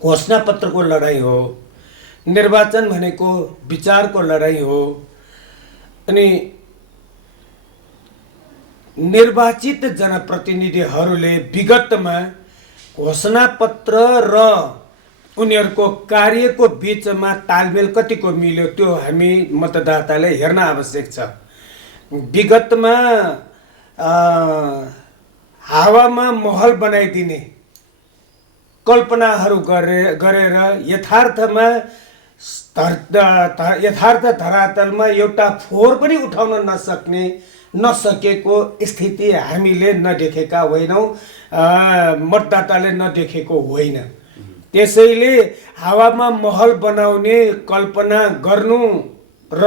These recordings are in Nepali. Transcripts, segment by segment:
घोषणापत्रको लडाईँ हो। निर्वाचन भनेको विचारको लडाईँ हो। अनि निर्वाचित जनप्रतिनिधिहरूले विगतमा घोषणापत्र र उनीहरूको कार्यको बीचमा तालमेल कतिको मिल्यो त्यो हामी मतदाताले हेर्न आवश्यक छ। विगतमा हावामा महल बनाइदिने कल्पनाहरू गरेर यथार्थ धरातलमा एउटा फोहोर पनि उठाउन नसकेको स्थिति हामीले नदेखेका होइनौँ, मतदाताले नदेखेको होइन। त्यसैले हावामा महल बनाउने कल्पना गर्नु र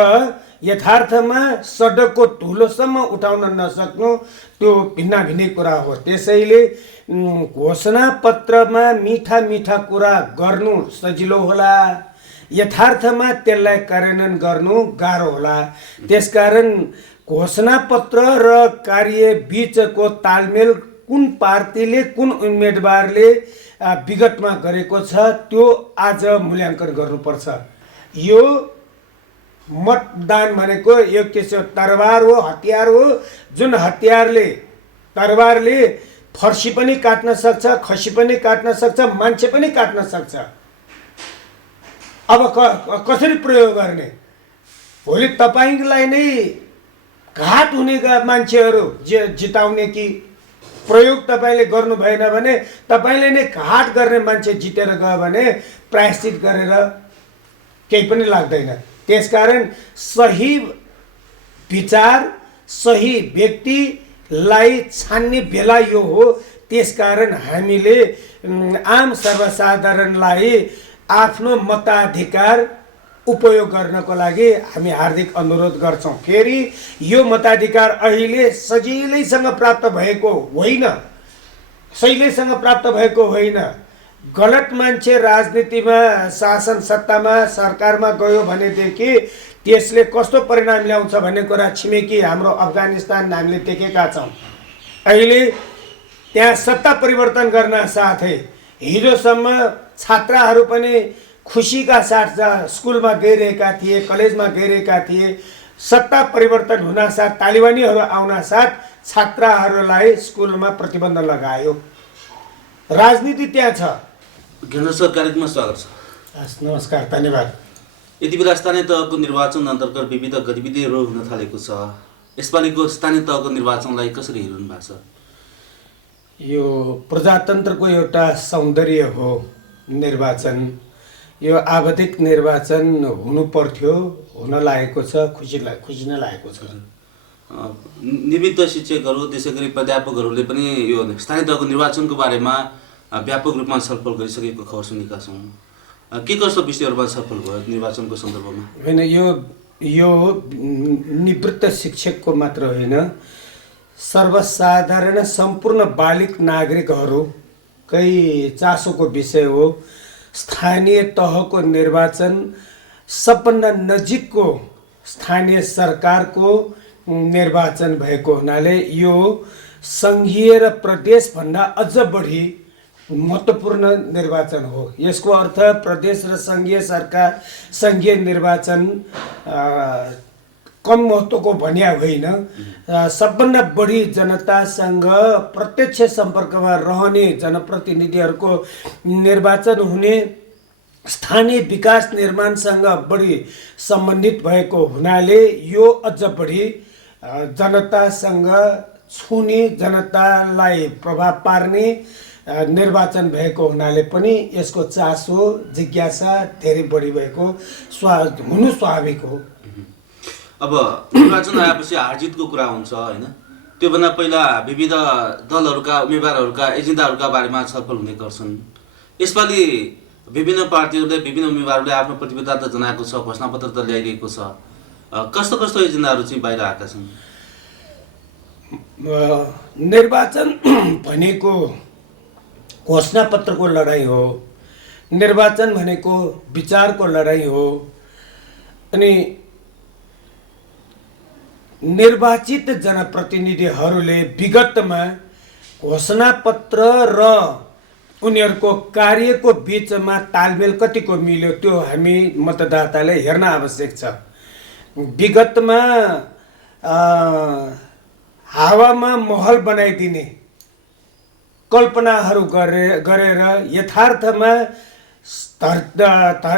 यथार्थमा सडकको धुलोसम्म उठाउन नसक्नु त्यो भिन्नै कुरा हो। त्यसैले घोषणापत्रमा मिठा मिठा कुरा गर्नु सजिलो होला, यथार्थमा त्यसलाई कार्यान्वयन गर्नु गाह्रो होला। त्यसकारण घोषणापत्र र कार्य बीचको तालमेल कुन पार्टीले कुन उम्मेदवारले विगतमा गरेको छ त्यो आज मूल्याङ्कन गर्नुपर्छ। यो मतदान भनेको यो किसिम तरवार हो, हतियार हो, जुन तरवारले फर्सी पनि काट्न सक्छ, खसी पनि काट्न सक्छ, मान्छे पनि काट्न सक्छ। अब कसरी प्रयोग गर्ने? भोलि तपाईँलाई नै घात हुने मान्छेहरू जिताउने कि प्रयोग तपाईँले गर्नु भएन भने तपाईँले नै घात गर्ने मान्छे जितेर गयो भने प्रायश्चित गरेर केही पनि लाग्दैन। त्यसकारण सही विचार, सही व्यक्तिलाई छान्ने बेला यो हो। त्यसकारण हामीले आम सर्वसाधारणलाई आफ्नो मताधिकार उपयोग गर्नको लागि हामी हार्दिक अनुरोध गर्छौँ। फेरि यो मताधिकार अहिले सजिलैसँग प्राप्त भएको होइन। गलत मान्छे राजनीतिमा, शासन सत्तामा, सरकारमा गयो भनेदेखि त्यसले कस्तो परिणाम ल्याउँछ भन्ने कुरा छिमेकी हाम्रो अफगानिस्तान हामीले देखेका छौँ। अहिले त्यहाँ सत्ता परिवर्तन गर्न साथै हिजोसम्म छात्राहरू पनि खुसीका साथ स्कुलमा गइरहेका थिए, कलेजमा गइरहेका थिए। सत्ता परिवर्तन हुन साथ, तालिबानीहरू आउन साथ छात्राहरूलाई स्कुलमा प्रतिबन्ध लगायो। राजनीति त्यहाँ छ। ज्ञानेन्द्र सर, कार्यक्रममा स्वागत छ। नमस्कार, धन्यवाद। यति बेला स्थानीय तहको निर्वाचन अन्तर्गत विविध गतिविधिहरू हुन थालेको छ। यसपालिको स्थानीय तहको निर्वाचनलाई कसरी हेर्नु भएको छ? यो प्रजातन्त्रको एउटा सौन्दर्य हो निर्वाचन। यो आवधिक निर्वाचन हुनु पर्थ्यो, हुन लागेको छ, खुसी नै लागेको छ। निवृत्त शिक्षकहरू, त्यसै गरी प्राध्यापकहरूले पनि यो स्थानीय तहको निर्वाचनको बारेमा व्यापक रूपमा छलफल गरिसकेको खबर सुनेका छौँ। के कस्तो विषयहरूमा छलफल भयो निर्वाचनको सन्दर्भमा? होइन, यो निवृत्त शिक्षकको मात्र होइन, सर्वसाधारण सम्पूर्ण बालिक नागरिकहरूकै चासोको विषय हो। स्थानीय तहको निर्वाचन सबभन्दा नजिकको स्थानीय सरकारको निर्वाचन भएको हुनाले यो सङ्घीय र प्रदेशभन्दा अझ बढी महत्त्वपूर्ण निर्वाचन हो। यसको अर्थ प्रदेश र सङ्घीय निर्वाचन कम महत्त्वको भन्या होइन। सबभन्दा बढी जनतासँग प्रत्यक्ष सम्पर्कमा रहने जनप्रतिनिधिहरूको निर्वाचन हुने, स्थानीय विकास निर्माणसँग बढी सम्बन्धित भएको हुनाले यो अझ बढी जनतासँग छुने, जनतालाई प्रभाव पार्ने निर्वाचन भएको हुनाले पनि यसको चासो, जिज्ञासा धेरै बढी भएको हुनु स्वाभाविक हो। अब निर्वाचन आएपछि हारजितको कुरा हुन्छ होइन, त्योभन्दा पहिला विविध दलहरूका उम्मेदवारहरूका एजेन्डाहरूका बारेमा छलफल हुने गर्छन्। यसपालि विभिन्न पार्टीहरूले, विभिन्न उम्मेदवारहरूले आफ्नो प्रतिबद्धता जनाएको छ, घोषणापत्र त ल्याइरहेको छ। कस्तो कस्तो एजेन्डाहरू चाहिँ बाहिर आएका छन्? निर्वाचन भनेको घोषणापत्रको लडाईँ हो। निर्वाचन भनेको विचारको लडाईँ हो। अनि निर्वाचित जनप्रतिनिधिहरूले विगतमा घोषणापत्र र उनीहरूको कार्यको बिचमा तालमेल कतिको मिल्यो त्यो हामी मतदाताले हेर्न आवश्यक छ। विगतमा हावामा महल बनाइदिने कल्पनाहरू गरेर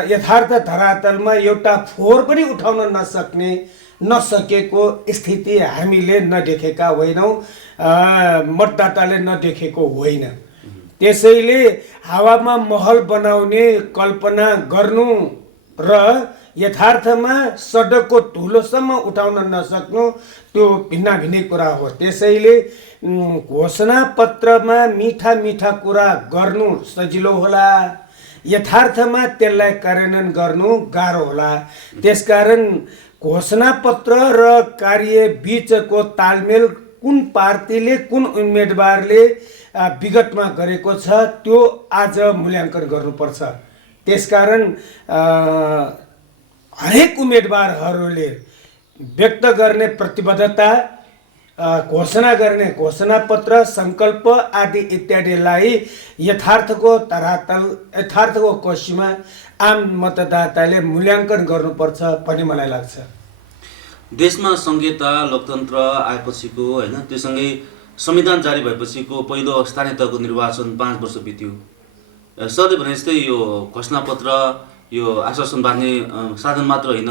यथार्थ धरातलमा एउटा फोहोर पनि उठाउन नसकेको स्थिति हामीले नदेखेका होइनौँ, मतदाताले नदेखेको होइन। त्यसैले हावामा महल बनाउने कल्पना गर्नु र यथार्थमा सडकको धुलोसम्म उठाउन नसक्नु त्यो भिन्नै कुरा हो। त्यसैले घोषणा पत्रमा मिठा मिठा कुरा गर्नु सजिलो होला, यथार्थमा त्यसलाई कार्यान्वयन गर्नु गाह्रो होला। त्यसकारण घोषणा पत्र र कार्य बिचको तालमेल कुन पार्टीले कुन उम्मेदवारले विगतमा गरेको छ त्यो आज मूल्याङ्कन गर्नुपर्छ। त्यसकारण हरेक उम्मेदवारहरूले व्यक्त गर्ने प्रतिबद्धता, घोषणा गर्ने घोषणापत्र, सङ्कल्प आदि इत्यादिलाई यथार्थको धरातल, यथार्थको कोशीमा आम मतदाताले मूल्याङ्कन गर्नुपर्छ भन्ने मलाई लाग्छ। देशमा संघीयता लोकतन्त्र आएपछिको होइन, त्योसँगै संविधान जारी भएपछिको पहिलो स्थानीय तहको निर्वाचन 5 वर्ष बित्यो। सरले भने जस्तै यो घोषणापत्र यो आश्वासन बाँध्ने साधन मात्र होइन,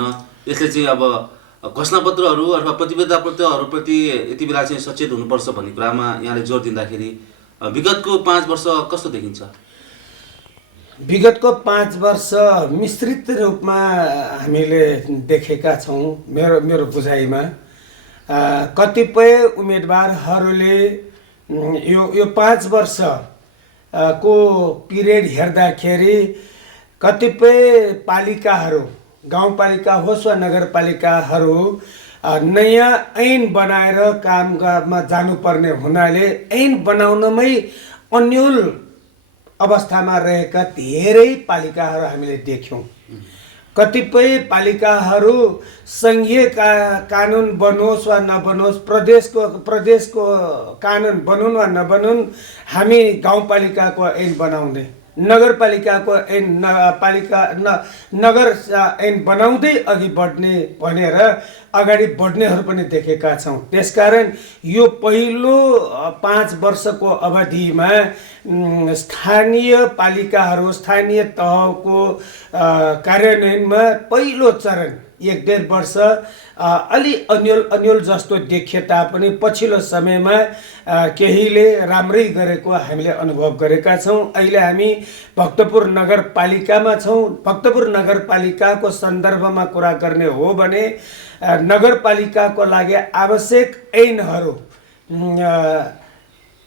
यसले चाहिँ अब घोषणापत्रहरू अथवा प्रतिबद्धता पत्रहरूप्रति यति बेला चाहिँ सचेत हुनुपर्छ भन्ने कुरामा यहाँले जोड दिँदाखेरि विगतको 5 वर्ष कस्तो देखिन्छ? विगतको 5 वर्ष मिश्रित रूपमा हामीले देखेका छौँ। मेरो बुझाइमा कतिपय उम्मेदवारहरूले यो 5 वर्ष को पिरियड हेर्दाखेरि कतिपय पालिकाहरू, गाउँपालिका होस् वा नगरपालिकाहरू नयाँ ऐन बनाएर काममा जानुपर्ने हुनाले ऐन बनाउनमै अन्यल अवस्थामा रहेका धेरै पालिकाहरू हामीले देख्यौँ। कतिपय पालिकाहरू सङ्घीय कानुन बनोस् वा नबनोस्, प्रदेशको कानुन बनुन् वा नबनुन्, हामी गाउँपालिकाको ऐन बनाउने, नगरपालिकाको ऐन नगर ऐन बनाउँदै अघि बढ्ने भनेर अगाडि बढ्नेहरू पनि देखेका छौँ। त्यसकारण यो पहिलो 5 वर्षको अवधिमा स्थानीय पालिकाहरू, स्थानीय तहको कार्यान्वयनमा पहिलो चरण 1-1.5 वर्ष अलि अन्यल जस्तो देखिए तापनि पछिल्लो समयमा केहीले राम्रै गरेको हामीले अनुभव गरेका छौँ। अहिले हामी भक्तपुर नगरपालिकामा छौँ। भक्तपुर नगरपालिकाको सन्दर्भमा कुरा गर्ने हो भने नगरपालिकाको लागि आवश्यक ऐनहरू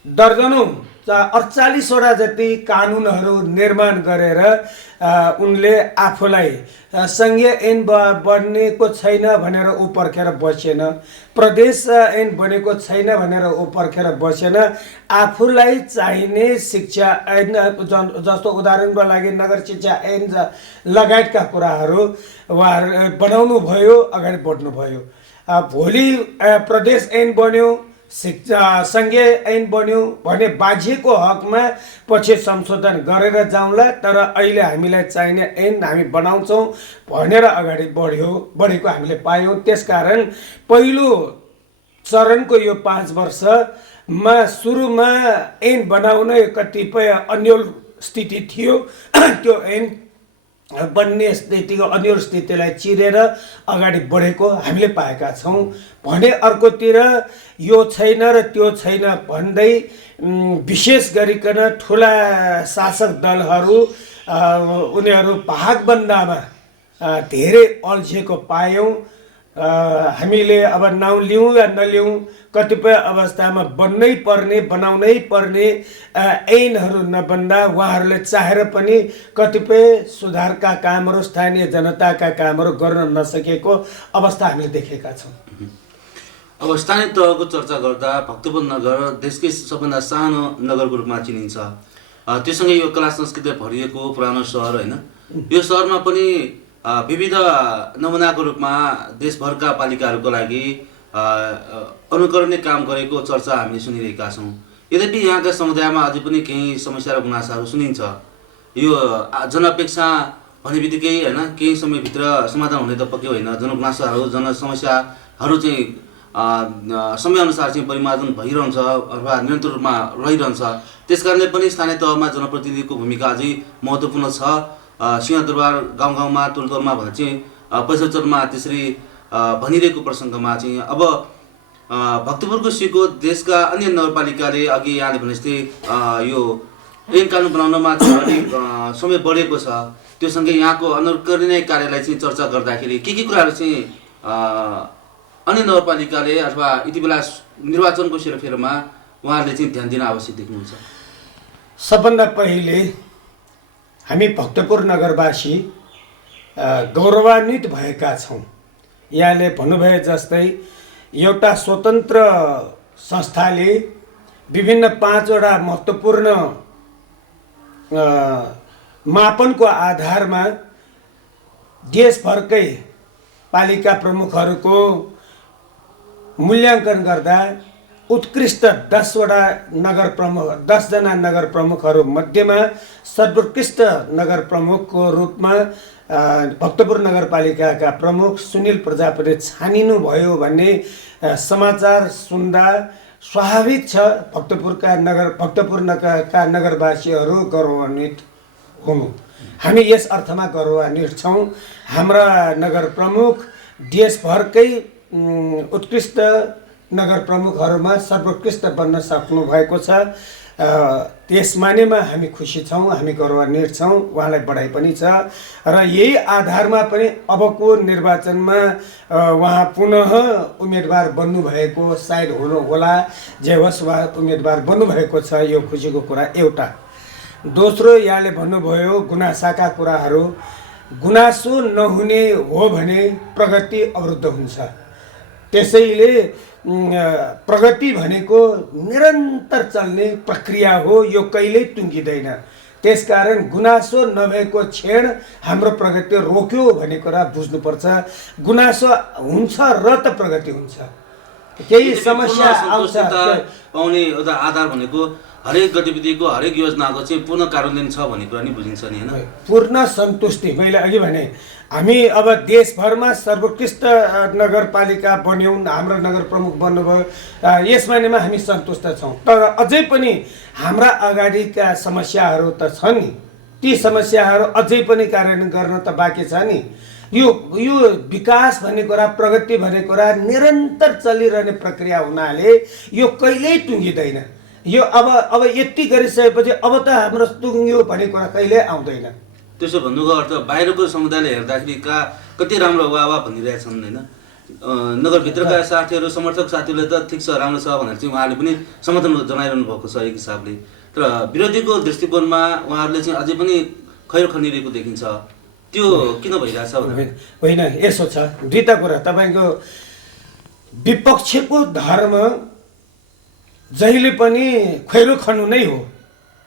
दर्जनौं 48वटा जति कानुनहरू निर्माण गरेर उनले आफूलाई सङ्घीय ऐन बनेको छैन भनेर ऊ पर्खेर बसेन, प्रदेश ऐन बनेको छैन भनेर ऊ पर्खेर बसेन। आफूलाई चाहिने शिक्षा ऐन जस्तो उदाहरणको लागि नगर शिक्षा ऐन लगायतका कुराहरू उहाँहरू बनाउनु भयो, अगाडि बढ्नु भयो। भोलि प्रदेश ऐन बन्यो, शिक्षा सङ्घीय ऐन बन्यो भने बाझेको हकमा पछि संशोधन गरेर जाउँला, तर अहिले हामीलाई चाहिने ऐन हामी बनाउँछौँ भनेर अगाडि बढेको हामीले पायौँ। त्यसकारण पहिलो चरणको यो 5 वर्षमा सुरुमा ऐन बनाउने कतिपय अन्यल स्थिति थियो। त्यो ऐन बन्ने स्थितिको अन्यल स्थितिलाई चिरेर अगाडि बढेको हामीले पाएका छौँ भने अर्कोतिर यो छैन र त्यो छैन भन्दै विशेष गरिकन ठुला शासक दलहरू उनीहरू भागबन्दामा धेरै अल्झिएको पायौँ। हामीले अब नाउँ लिउँ या नलिउँ, कतिपय अवस्थामा बनाउनै पर्ने ऐनहरू नबन्दा उहाँहरूले चाहेर पनि कतिपय सुधारका कामहरू, स्थानीय जनताका कामहरू गर्न नसकेको अवस्था हामीले देखेका छौँ। अब स्थानीय तहको चर्चा गर्दा भक्तपुर नगर देशकै सबभन्दा सानो नगरको रूपमा चिनिन्छ। त्योसँगै यो कला संस्कृतिले भरिएको पुरानो सहर होइन, यो सहरमा पनि विविध नमुनाको रूपमा देशभरका पालिकाहरूको लागि अनुकरणीय काम गरेको चर्चा हामीले सुनिरहेका छौँ। यद्यपि यहाँका समुदायमा अझै पनि केही समस्या र गुनासाहरू सुनिन्छ। यो जनअपेक्षा भन्ने बित्तिकै होइन केही समयभित्र समाधान हुने त पक्कै होइन। जनगुनासाहरू जनसमस्याहरू चाहिँ समयअनुसार चाहिँ परिमार्जन भइरहन्छ अथवा निरन्तर रूपमा रहिरहन्छ। त्यस कारणले पनि स्थानीय तहमा जनप्रतिनिधिको भूमिका अझै महत्त्वपूर्ण छ। सिंहदरबार गाउँ गाउँमा टोल टोलमा भनेर चाहिँ पैसा चोरमा त्यसरी भनिरहेको प्रसङ्गमा चाहिँ अब भक्तपुरको सिको देशका अन्य नगरपालिकाले अघि यहाँले भने जस्तै यो ऐन कानुन बनाउनमा चाहिँ अलिक समय बढेको छ। त्यो सँगै यहाँको अनुकरणीय कार्यलाई चाहिँ चर्चा गर्दाखेरि के कुराहरू चाहिँ अन्य नगरपालिकाले अथवा यति बेला निर्वाचनको सेरोफेरोमा उहाँहरूले चाहिँ ध्यान दिन आवश्यक देख्नुहुन्छ? सबभन्दा पहिले हामी भक्तपुर नगरवासी गौरवान्वित भएका छौँ। यहाँले भन्नुभए जस्तै एउटा स्वतन्त्र संस्थाले विभिन्न 5 वटा महत्त्वपूर्ण मापनको आधारमा देशभरकै पालिका प्रमुखहरूको मूल्याङ्कन गर्दा उत्कृष्ट 10 वटा नगर प्रमुख 10 जना नगर प्रमुखहरू मध्येमा सर्वोत्कृष्ट नगर प्रमुखको रूपमा भक्तपुर नगरपालिकाका प्रमुख सुनिल प्रजापति छानिनु भयो भन्ने समाचार सुन्दा स्वाभाविक छ भक्तपुर नगरवासीहरू गौरवान्वित हुनु। हामी यस अर्थमा गौरवान्वित छौँ। हाम्रा नगर प्रमुख देशभरकै उत्कृष्ट नगर प्रमुखहरूमा सर्वोत्कृष्ट बन्न सक्नु भएको छ। त्यस मानेमा हामी खुसी छौँ, हामी गौरवान्वित छौँ, उहाँलाई बधाई पनि छ। र यही आधारमा पनि अबको निर्वाचनमा उहाँ पुनः उम्मेदवार बन्नुभएको सायद होला, जे होस् उहाँ उम्मेदवार बन्नुभएको छ, यो खुसीको कुरा एउटा। दोस्रो, यहाँले भन्नुभयो गुनासाका कुराहरू। गुनासो नहुने हो भने प्रगति अवरुद्ध हुन्छ। त्यसैले प्रगति भनेको निरन्तर चल्ने प्रक्रिया हो, यो कहिल्यै टुङ्गिँदैन। त्यसकारण गुनासो नभएको क्षण हाम्रो प्रगति रोक्यो भन्ने कुरा बुझ्नुपर्छ। गुनासो हुन्छ र त प्रगति हुन्छ। केही समस्या आउँछ पाउने एउटा आधार भनेको हरेक गतिविधिको हरेक योजनाको चाहिँ पूर्ण कार्यान्वयन छ भन्ने कुरा नि बुझिन्छ नि होइन? पूर्ण सन्तुष्टि। मैले अघि भने हामी अब देशभरमा सर्वोत्कृष्ट नगरपालिका बन्यौँ, हाम्रो नगर प्रमुख बन्नुभयो, यस मानेमा हामी सन्तुष्ट छौँ। तर अझै पनि हाम्रा अगाडिका समस्याहरू त छन् नि, ती समस्याहरू अझै पनि कार्यान्वयन गर्न त बाँकी छ नि। यो विकास भन्ने कुरा, प्रगति भन्ने कुरा निरन्तर चलिरहने प्रक्रिया हुनाले यो कहिल्यै टुङ्गिँदैन। यो अब यति गरिसकेपछि अब त हाम्रो टुङ्ग्यो भन्ने कुरा कहिल्यै आउँदैन। त्यसो भन्नुको अर्थ बाहिरको समुदायले हेर्दाखेरि कति राम्रो वाह भनिरहेछन् होइन? नगरभित्रका साथीहरू, समर्थक साथीहरूले त ठिक छ, राम्रो छ भनेर चाहिँ उहाँहरूले पनि समर्थन जनाइरहनु भएको छ एक हिसाबले। तर विरोधीको दृष्टिकोणमा उहाँहरूले चाहिँ अझै पनि खैरो खनिरहेको देखिन्छ। त्यो किन भइरहेछ भने? होइन, यसो छ, दुईटा कुरा। तपाईँको विपक्षको धर्म जहिले पनि खैरो खन्नु नै हो,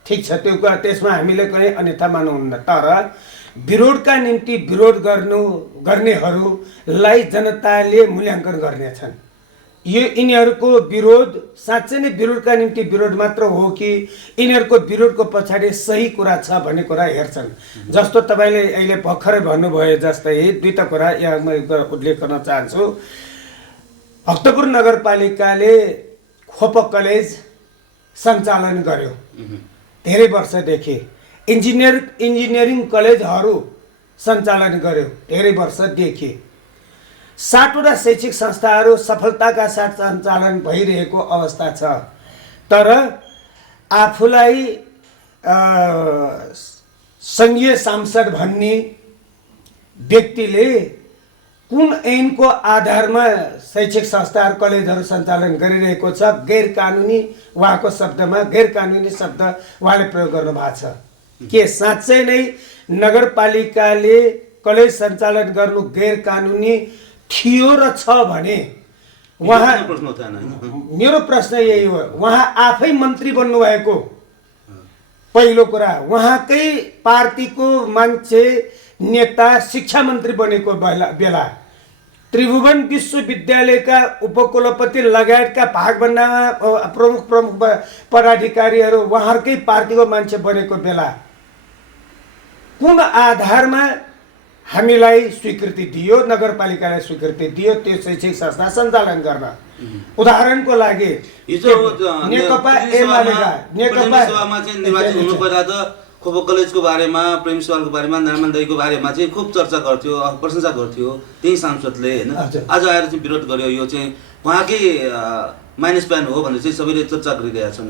ठिक छ, त्यो त्यसमा हामीले कहीँ अन्यथा मान्नुहुन्न। तर विरोधका निम्ति विरोध गर्नेहरूलाई जनताले मूल्याङ्कन गर्नेछन्। यो यिनीहरूको विरोध साँच्चै नै विरोधका निम्ति विरोध मात्र हो कि यिनीहरूको विरोधको पछाडि सही कुरा छ भन्ने कुरा हेर्छन्। जस्तो तपाईँले अहिले भर्खरै भन्नुभयो जस्तै दुईटा कुरा यहाँ म उल्लेख गर्न चाहन्छु। भक्तपुर नगरपालिकाले खोप कलेज सञ्चालन गर्यो धेरै वर्षदेखि। इन्जिनियरिङ कलेजहरू सञ्चालन गर्यो धेरै वर्षदेखि। 7 वटा शैक्षिक संस्थाहरू सफलताका साथ सञ्चालन भइरहेको अवस्था छ। तर आफूलाई सङ्घीय सांसद भन्ने व्यक्तिले कुन ऐनको आधारमा शैक्षिक संस्थाहरू कलेजहरू सञ्चालन गरिरहेको छ? गैर कानुनी, उहाँको शब्दमा गैर कानुनी शब्द उहाँले प्रयोग गर्नु भएको छ। के साँच्चै नै नगरपालिकाले कलेज सञ्चालन गर्नु गैर कानुनी थियो र छ भने उहाँ, मेरो प्रश्न यही हो, उहाँ आफै मन्त्री बन्नुभएको पहिलो कुरा, उहाँकै पार्टीको मान्छे नेता शिक्षा मन्त्री बनेको बेला त्रिभुवन विश्वविद्यालयका उपकुलपति लगायतका भागभण्डामा प्रमुख पदाधिकारीहरू उहाँहरूकै पार्टीको मान्छे बनेको बेला कुन आधारमा हामीलाई स्वीकृति दियो, नगरपालिकालाई स्वीकृति दियो त्यो शैक्षिक संस्था सञ्चालन गर्न? उदाहरणको लागि हिजो नेकपा एमालेका नेकपा सभामा चाहिँ निर्वाचन हुनु पर्दा त खोपो कलेजको बारेमा, प्रेम सवालको बारेमा, नारायण दाईको बारेमा चाहिँ खूब चर्चा गर्थ्यो, प्रशंसा गर्थ्यो त्यही सांसदले, हैन? आज आएर चाहिँ विरोध गर्यो, यो चाहिँ उहाँकै माइनस प्लान हो भनेर चाहिँ सबैले चर्चा गरिरहेका छन्।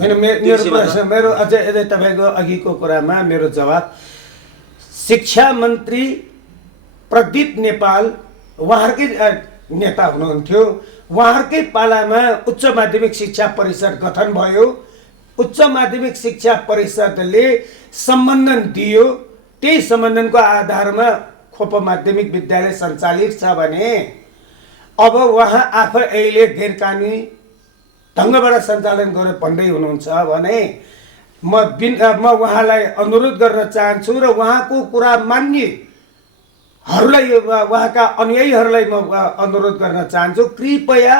मेरो अझै तपाईँको अघिको कुरामा मेरो जवाब, शिक्षा मन्त्री प्रदीप नेपाल उहाँहरूकै नेता हुनुहुन्थ्यो, उहाँहरूकै पालामा उच्च माध्यमिक शिक्षा परिषद गठन भयो। उच्च माध्यमिक शिक्षा परिषदले सम्बन्धन दियो, त्यही सम्बन्धनको आधारमा खोप माध्यमिक विद्यालय सञ्चालित छ भने अब उहाँ आफै अहिले गैरकानुनी ढङ्गबाट सञ्चालन गरेर भन्दै हुनुहुन्छ भने म उहाँलाई अनुरोध गर्न चाहन्छु र उहाँको कुरा मान्नेहरूलाई, उहाँका अनुयायीहरूलाई म अनुरोध गर्न चाहन्छु, कृपया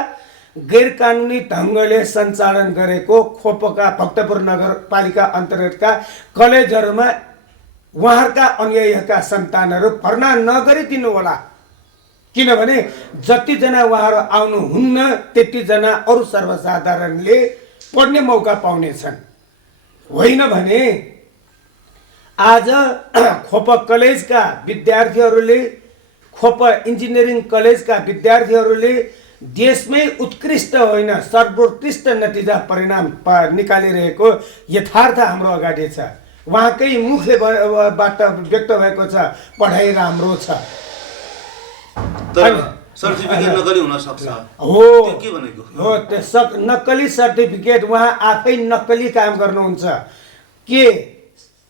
गैरकानुनी ढङ्गले सञ्चालन गरेको खोपका भक्तपुर नगरपालिका अन्तर्गतका कलेजहरूमा उहाँहरूका अनुयायीहरूका सन्तानहरू भर्ना नगरिदिनु होला। किनभने जतिजना उहाँहरू आउनुहुन्न त्यतिजना अरू सर्वसाधारणले पढ्ने मौका पाउनेछन्। होइन भने आज खोप कलेजका विद्यार्थीहरूले, खोप इन्जिनियरिङ कलेजका विद्यार्थीहरूले देशमै उत्कृष्ट होइन सर्वोत्कृष्ट नतिजा परिणाम निकालिरहेको यथार्थ हाम्रो अगाडि छ। उहाँकै मुखबाट व्यक्त भएको छ पढाइ राम्रो छ, तर सर्टिफिकेट नकली हुन सक्छ। हो के भनेको हो, त्यो नक्कली सर्टिफिकेट, उहाँ आफै नक्कली काम गर्नुहुन्छ। के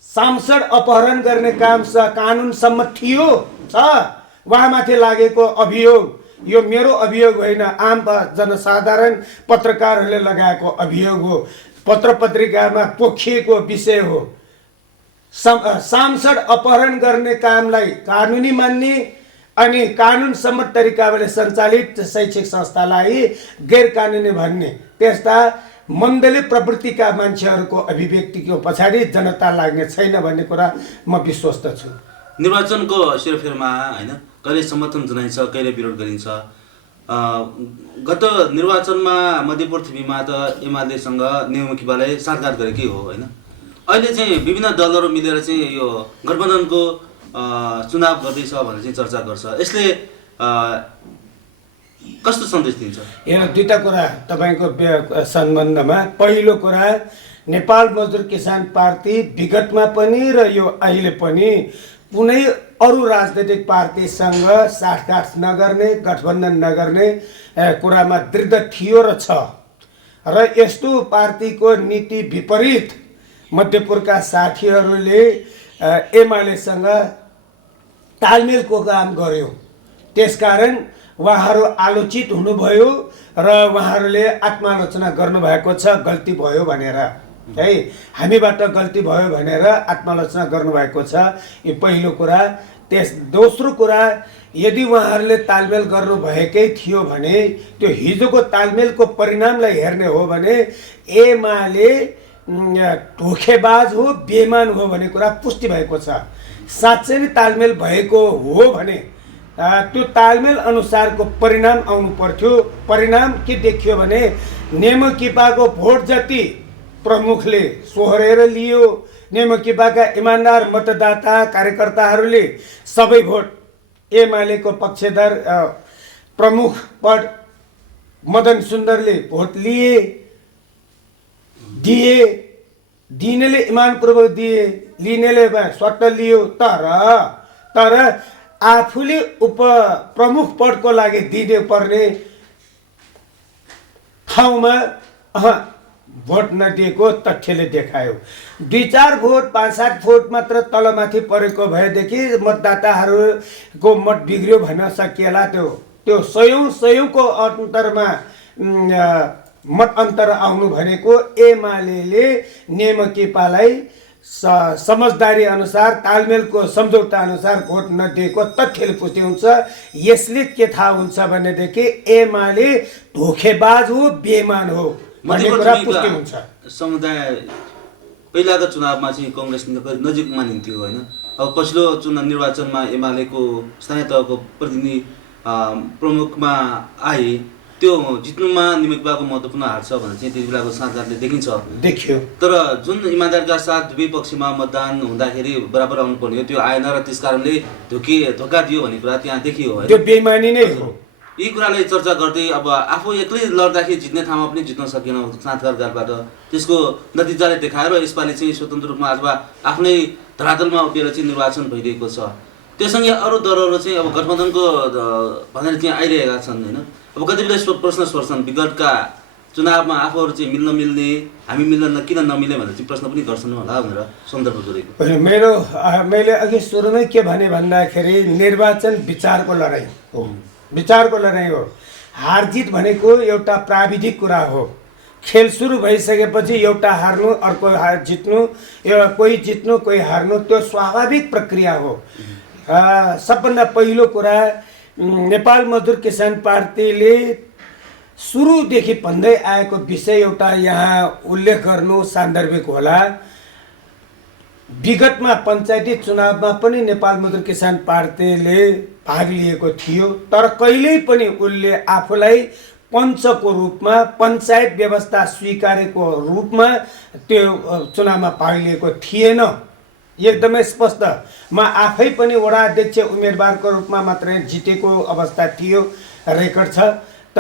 सांसद अपहरण गर्ने काम कानुन सम्मत थियो छ? उहाँमाथि लागेको अभियोग यो मेरो अभियोग होइन, आम जनसाधारण पत्रकारहरूले लगाएको अभियोग हो, पत्र पत्रिकामा पोखिएको विषय हो। सांसद अपहरण गर्ने कामलाई कानुनी मान्ने अनि कानुन सम्मत तरिकाले सञ्चालित शैक्षिक संस्थालाई गैर कानुनी भन्ने, त्यस्ता मन्दले प्रवृत्तिका मान्छेहरूको अभिव्यक्तिको पछाडि जनता लाग्ने छैन भन्ने कुरा म विश्वस्त छु। निर्वाचनको सेरोफेरमा हैन कहिले समर्थन जनाइन्छ, कहिले विरोध गरिन्छ। गत निर्वाचनमा मध्यपृथ्वीमा त एमालेसँग नेमुखीबालाई साथगात गरेकै हो, हैन? अहिले चाहिँ विभिन्न दलहरू मिलेर चाहिँ यो गठबन्धनको चुनाव गर्दैछ भनेर चाहिँ चर्चा गर्छ। यसले कस्तो सन्देश दिन्छ? यहाँ दुईटा कुरा तपाईँको सम्बन्धमा। पहिलो कुरा, नेपाल मजदुर किसान पार्टी विगतमा पनि र यो अहिले पनि कुनै अरू राजनैतिक पार्टीसँग साठगाँठ नगर्ने, गठबन्धन नगर्ने कुरामा दृढ थियो र छ। र यस्तो पार्टीको नीति विपरीत मध्यपुरका साथीहरूले एमालेसँग तालमेलको काम गर्यो। त्यसकारण उहाँहरू आलोचित हुनुभयो र उहाँहरूले आत्मालोचना गर्नुभएको छ गल्ती भयो भनेर, है, हामीबाट गल्ती भयो भनेर आत्मालोचना गर्नुभएको छ। यो पहिलो कुरा। दोस्रो कुरा, यदि उहाँहरूले तालमेल गर्नुभएकै थियो भने त्यो हिजोको तालमेलको परिणामलाई हेर्ने हो भने एमाले धोखेबाज हो, बेइमान हो भन्ने कुरा पुष्टि भएको छ। साँच्चै नै तालमेल भएको हो भने त्यो तालमेल अनुसारको परिणाम आउनु पर्थ्यो। परिणाम के देखियो भने नेमुखीपाको भोट जति प्रमुखले सोहोरेर लियो, नेमुखीपाका इमान्दार मतदाता कार्यकर्ताहरूले सबै भोट एमालेको पक्षधर प्रमुख पद मदन सुन्दरले भोट दिनेले इमानपूर्वक दिए, लिनेले स्वत लियो। तर आफूले प्रमुख पदको लागि दिने पर्ने ठाउँमा भोट नदिएको तथ्यले देखायो। 2-4 भोट 5-7 भोट मात्र तलमाथि परेको भएदेखि मतदाताहरूको मत बिग्रियो भन्न सकिएला। त्यो सयौँको अन्तरमा मत अन्तर आउनु भनेको एमालेले नेमुखीपालाई समझदारी अनुसार तालमेलको सम्झौता अनुसार भोट नदिएको तथ्यले पुष्टि हुन्छ। यसले के थाहा हुन्छ भनेदेखि एमाले धोखेबाज हो, बेइमान हो भन्ने कुरा पुष्टि हुन्छ। समुदाय पहिलाको चुनावमा चाहिँ कांग्रेस नजिक मानिन्थ्यो होइन। अब पछिल्लो चुनाव निर्वाचनमा एमालेको स्थानीय तहको प्रतिनिधि प्रमुखमा आए, त्यो जित्नुमा निमकिपाको महत्त्वपूर्ण हात छ भने चाहिँ त्यति बेलाको साँझारले देखियो। तर जुन इमान्दारीका साथ दुवै पक्षमा मतदान हुँदाखेरि बराबर आउनुपर्ने हो त्यो आएन र त्यस कारणले धोका दियो भन्ने कुरा त्यहाँ देखियो होइन। त्यो बेइमानी नै हो। यी कुरालाई चर्चा गर्दै अब आफू एक्लै लड्दाखेरि जित्ने ठाउँमा पनि जित्न सकेन साँझगारबाट, त्यसको नतिजाले देखाएर यसपालि चाहिँ स्वतन्त्र रूपमा अथवा आफ्नै धरातलमा उभिएर चाहिँ निर्वाचन भइरहेको छ। त्योसँगै अरू दलहरू चाहिँ अब गठबन्धनको भनेर चाहिँ आइरहेका छन् होइन। अब कति बेला प्रश्न सोध्छन् विगतका चुनावमा आफूहरू चाहिँ मिल्न मिल्ने, हामी मिल्न किन नमिले भनेर चाहिँ प्रश्न पनि गर्छन् होला भनेर सन्दर्भ जोडेको। मैले अघि सुरुमै के भने भन्दाखेरि निर्वाचन विचारको लडाइँ हो, विचारको लडाइँ हो। हार जित भनेको एउटा प्राविधिक कुरा हो। खेल सुरु भइसकेपछि एउटा हार्नु अर्को जित्नु, कोही जित्नु कोही हार्नु, त्यो स्वाभाविक प्रक्रिया हो। सबभन्दा पहिलो कुरा नेपाल मजदुर किसान पार्टीले सुरुदेखि भन्दै आएको विषय एउटा यहाँ उल्लेख गर्नु सान्दर्भिक होला। विगतमा पञ्चायती चुनावमा पनि नेपाल मजदुर किसान पार्टीले भाग लिएको थियो, तर कहिल्यै पनि उसले आफूलाई पञ्चको रूपमा, पञ्चायत व्यवस्था स्वीकारेको रूपमा त्यो चुनावमा भाग लिएको थिएन। एकदमै स्पष्ट। म आफै पनि वडा अध्यक्ष उम्मेदवारको रूपमा मात्रै जितेको अवस्था थियो, रेकर्ड छ। त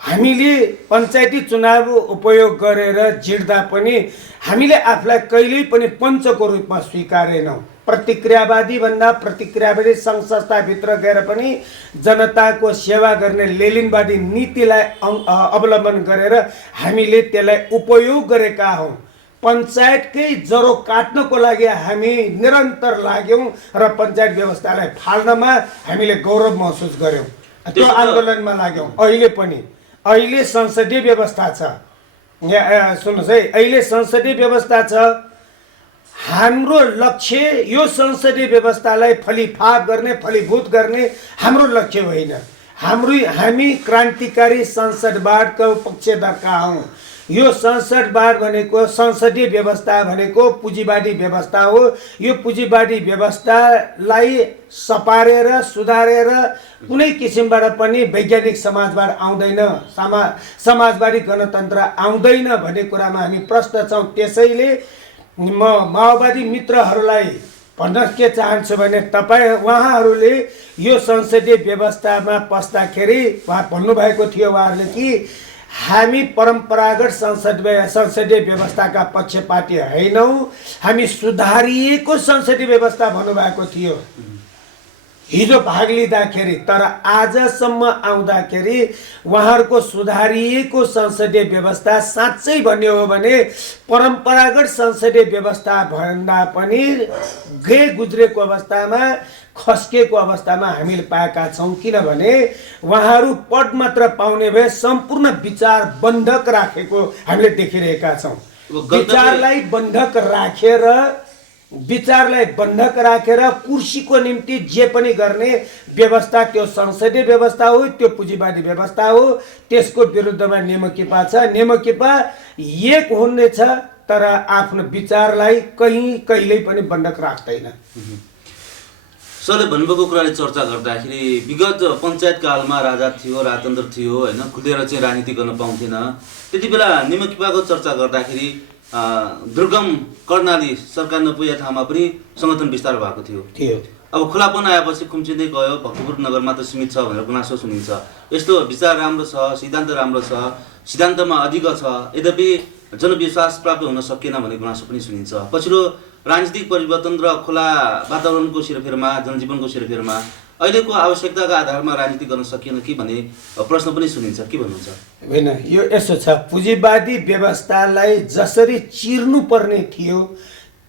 हामीले पञ्चायती चुनाव उपयोग गरेर जित्दा पनि हामीले आफूलाई कहिल्यै पनि पञ्चको रूपमा स्वीकारेनौँ। प्रतिक्रियावादी भन्दा प्रतिक्रियावादी सङ्घ संस्थाभित्र गएर पनि जनताको सेवा गर्ने लेलिनवादी नीतिलाई अवलम्बन गरेर हामीले त्यसलाई उपयोग गरेका हौँ। पञ्चायतकै जरो काट्नको लागि हामी निरन्तर लाग्यौँ र पञ्चायत व्यवस्थालाई फाल्नमा हामीले गौरव महसुस गर्यौँ, त्यो आन्दोलनमा लाग्यौँ। अहिले पनि अहिले संसदीय व्यवस्था छ, सुन्नुहोस् है, अहिले संसदीय व्यवस्था छ। हाम्रो लक्ष्य यो संसदीय व्यवस्थालाई फलिफाप गर्ने, फलीभूत गर्ने हाम्रो लक्ष्य होइन। हामी क्रान्तिकारी संसदवादको पक्षधरका हौँ। यो संसदवाद भनेको, संसदीय व्यवस्था भनेको पुँजीवादी व्यवस्था हो। यो पुँजीवादी व्यवस्थालाई सपारेर सुधारेर कुनै किसिमबाट पनि वैज्ञानिक समाजवाद आउँदैन, समाजवादी गणतन्त्र आउँदैन भन्ने कुरामा हामी प्रष्ट छौँ। त्यसैले म माओवादी मित्रहरूलाई भन्न के चाहन्छु भने उहाँहरूले यो संसदीय व्यवस्थामा पस्दाखेरि भन्नुभएको थियो उहाँहरूले कि हामी परम्परागत संसदीय व्यवस्थाका पक्षपाती होइनौँ, हामी सुधारिएको संसदीय व्यवस्था भन्नुभएको थियो हिजो भाग लिँदाखेरि। तर आजसम्म आउँदाखेरि उहाँहरूको सुधारिएको संसदीय व्यवस्था साँच्चै भन्ने हो भने परम्परागत संसदीय व्यवस्था भन्दा पनि गुज्रेको अवस्थामा, खस्किएको अवस्थामा हामीले पाएका छौँ। किनभने उहाँहरू पद मात्र पाउने भए सम्पूर्ण विचार बन्धक राखेको हामीले देखिरहेका छौँ। विचारलाई बन्धक राखेर कुर्सीको निम्ति जे पनि गर्ने व्यवस्था, त्यो संसदीय व्यवस्था हो, त्यो पुँजीवादी व्यवस्था हो। त्यसको विरुद्धमा नेमकिपा छ। नेमकिपा एक हुनेछ तर आफ्नो विचारलाई कहिल्यै पनि बन्धक राख्दैन। सरले भन्नुभएको कुराले चर्चा गर्दाखेरि विगत पञ्चायत कालमा राजा थियो, राजतन्त्र थियो होइन, खुलेर चाहिँ राजनीति गर्न पाउँथेन। त्यति बेला निमकिपाको चर्चा गर्दाखेरि दुर्गम कर्णाली सरकार नपुगेको ठाउँमा पनि सङ्गठन विस्तार भएको थियो। अब खुलापन आएपछि खुम्चिँदै गयो, भक्तपुर नगर मात्र सीमित छ भनेर गुनासो सुनिन्छ। यस्तो विचार राम्रो छ, सिद्धान्त राम्रो छ, सिद्धान्तमा अधिक छ, यद्यपि जनविश्वास प्राप्त हुन सकेन भन्ने गुनासो पनि सुनिन्छ। पछिल्लो राजनीतिक परिवर्तन र खुला वातावरणको सेरोफेरमा, जनजीवनको सेरोफेरमा अहिलेको आवश्यकताका आधारमा राजनीति गर्न सकिएन कि भन्ने प्रश्न पनि सुनिन्छ। के भन्नुहुन्छ? होइन, यो यसो छ, पुँजीवादी व्यवस्थालाई जसरी चिर्नु पर्ने थियो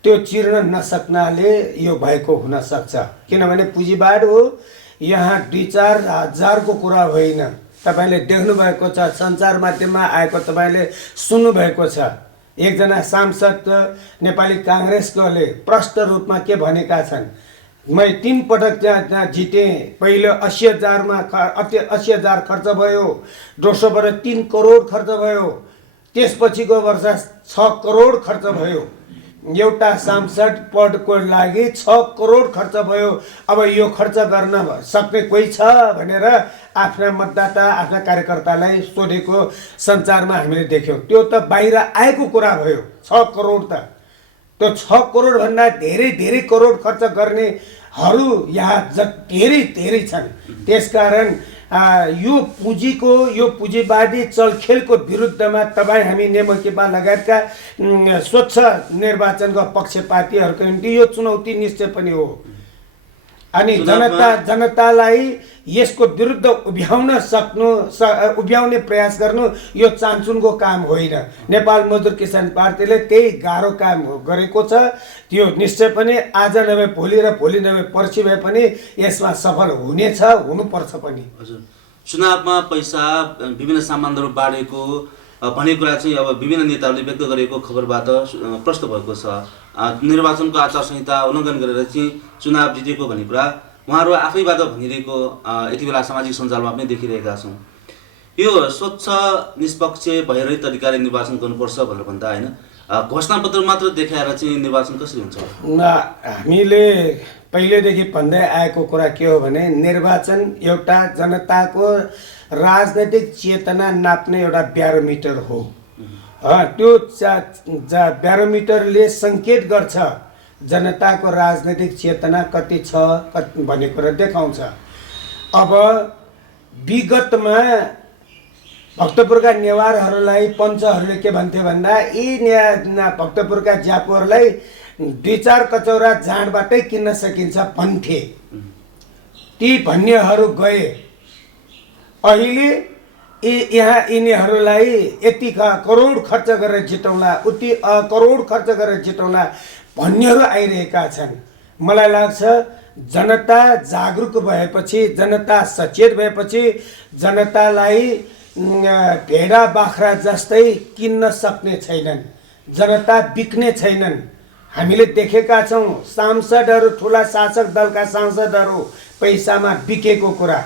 त्यो चिर्न नसक्नाले यो भएको हुन सक्छ। किनभने पुँजीवाद हो, यहाँ 2-4 हजारको कुरा होइन। तपाईँले देख्नु भएको छ, सञ्चार माध्यममा आएको तपाईँले सुन्नुभएको छ। एकजना सांसद नेपाली काङ्ग्रेसकोले प्रष्ट रूपमा के भनेका छन्, मैं 3 पटक त्यहाँ जितेँ, पहिलो 80,000मा 80,000 खर्च भयो, दोस्रोबाट 3 करोड खर्च भयो, त्यसपछिको वर्ष 6 करोड खर्च भयो। एउटा सांसद पदको लागि 6 करोड खर्च भयो। अब यो खर्च गर्न सक्ने कोही छ भनेर आफ्ना मतदाता आफ्ना कार्यकर्तालाई सोधेको सञ्चारमा हामीले देख्यौँ। त्यो त बाहिर आएको कुरा भयो। 6 करोड त त्यो 6 करोड भन्दा धेरै धेरै करोड खर्च गर्नेहरू यहाँ धेरै धेरै छन्। त्यसकारण यो पुँजीको यो पुँजीवादी चलखेलको विरुद्धमा तपाईँ हामी नेमकेपा लगायतका स्वच्छ निर्वाचनको पक्षपातीहरूको निम्ति यो चुनौती निश्चय पनि हो। अनि जनतालाई यसको विरुद्ध उभ्याउने प्रयास गर्नु यो चान्चुनको काम होइन। नेपाल मजदुर किसान पार्टीले त्यही गाह्रो काम गरेको छ। त्यो निश्चय पनि आज नभए भोलि र भोलि नभए पर्सि भए पनि यसमा सफल हुनेछ, हुनुपर्छ पनि। हजुर, चुनावमा पैसा विभिन्न सामानहरू बाँडेको भन्ने कुरा चाहिँ अब विभिन्न नेताहरूले व्यक्त गरेको खबरबाट प्रष्ट भएको छ। निर्वाचनको आचार संहिता उल्लङ्घन गरेर चाहिँ चुनाव जितेको भन्ने कुरा उहाँहरू आफैबाट भनिरहेको यति बेला सामाजिक सञ्जालमा पनि देखिरहेका छौँ। यो स्वच्छ निष्पक्ष भएरै तरिकाले निर्वाचन गर्नुपर्छ भनेर भन्दा होइन, घोषणापत्र मात्र देखाएर चाहिँ निर्वाचन कसरी हुन्छ? हामीले पहिलेदेखि भन्दै आएको कुरा के हो भने निर्वाचन एउटा जनताको राजनैतिक चेतना नाप्ने एउटा ब्यारोमिटर हो। त्यो ब्यारोमिटरले सङ्केत गर्छ जनताको राजनैतिक चेतना कति छ भन्ने कुरा देखाउँछ। अब विगतमा भक्तपुरका नेवारहरूलाई पञ्चहरूले के भन्थे भन्दा यी भक्तपुरका ज्यापुहरूलाई 2-4 कचौरा जाँडबाटै किन्न सकिन्छ भन्थे। ती भन्नेहरू गए। अहिले यहाँ यिनीहरूलाई यति करोड खर्च गरेर जिताउला, उति करोड खर्च गरेर जिताउला भन्नेहरू आइरहेका छन्। मलाई लाग्छ जनता जागरुक भएपछि, जनता सचेत भएपछि जनतालाई भेडा बाख्रा जस्तै किन्न सक्ने छैनन्, जनता बिक्ने छैनन्। हामीले देखेका छौँ सांसदहरू, ठुला शासक दलका सांसदहरू पैसामा बिकेको कुरा।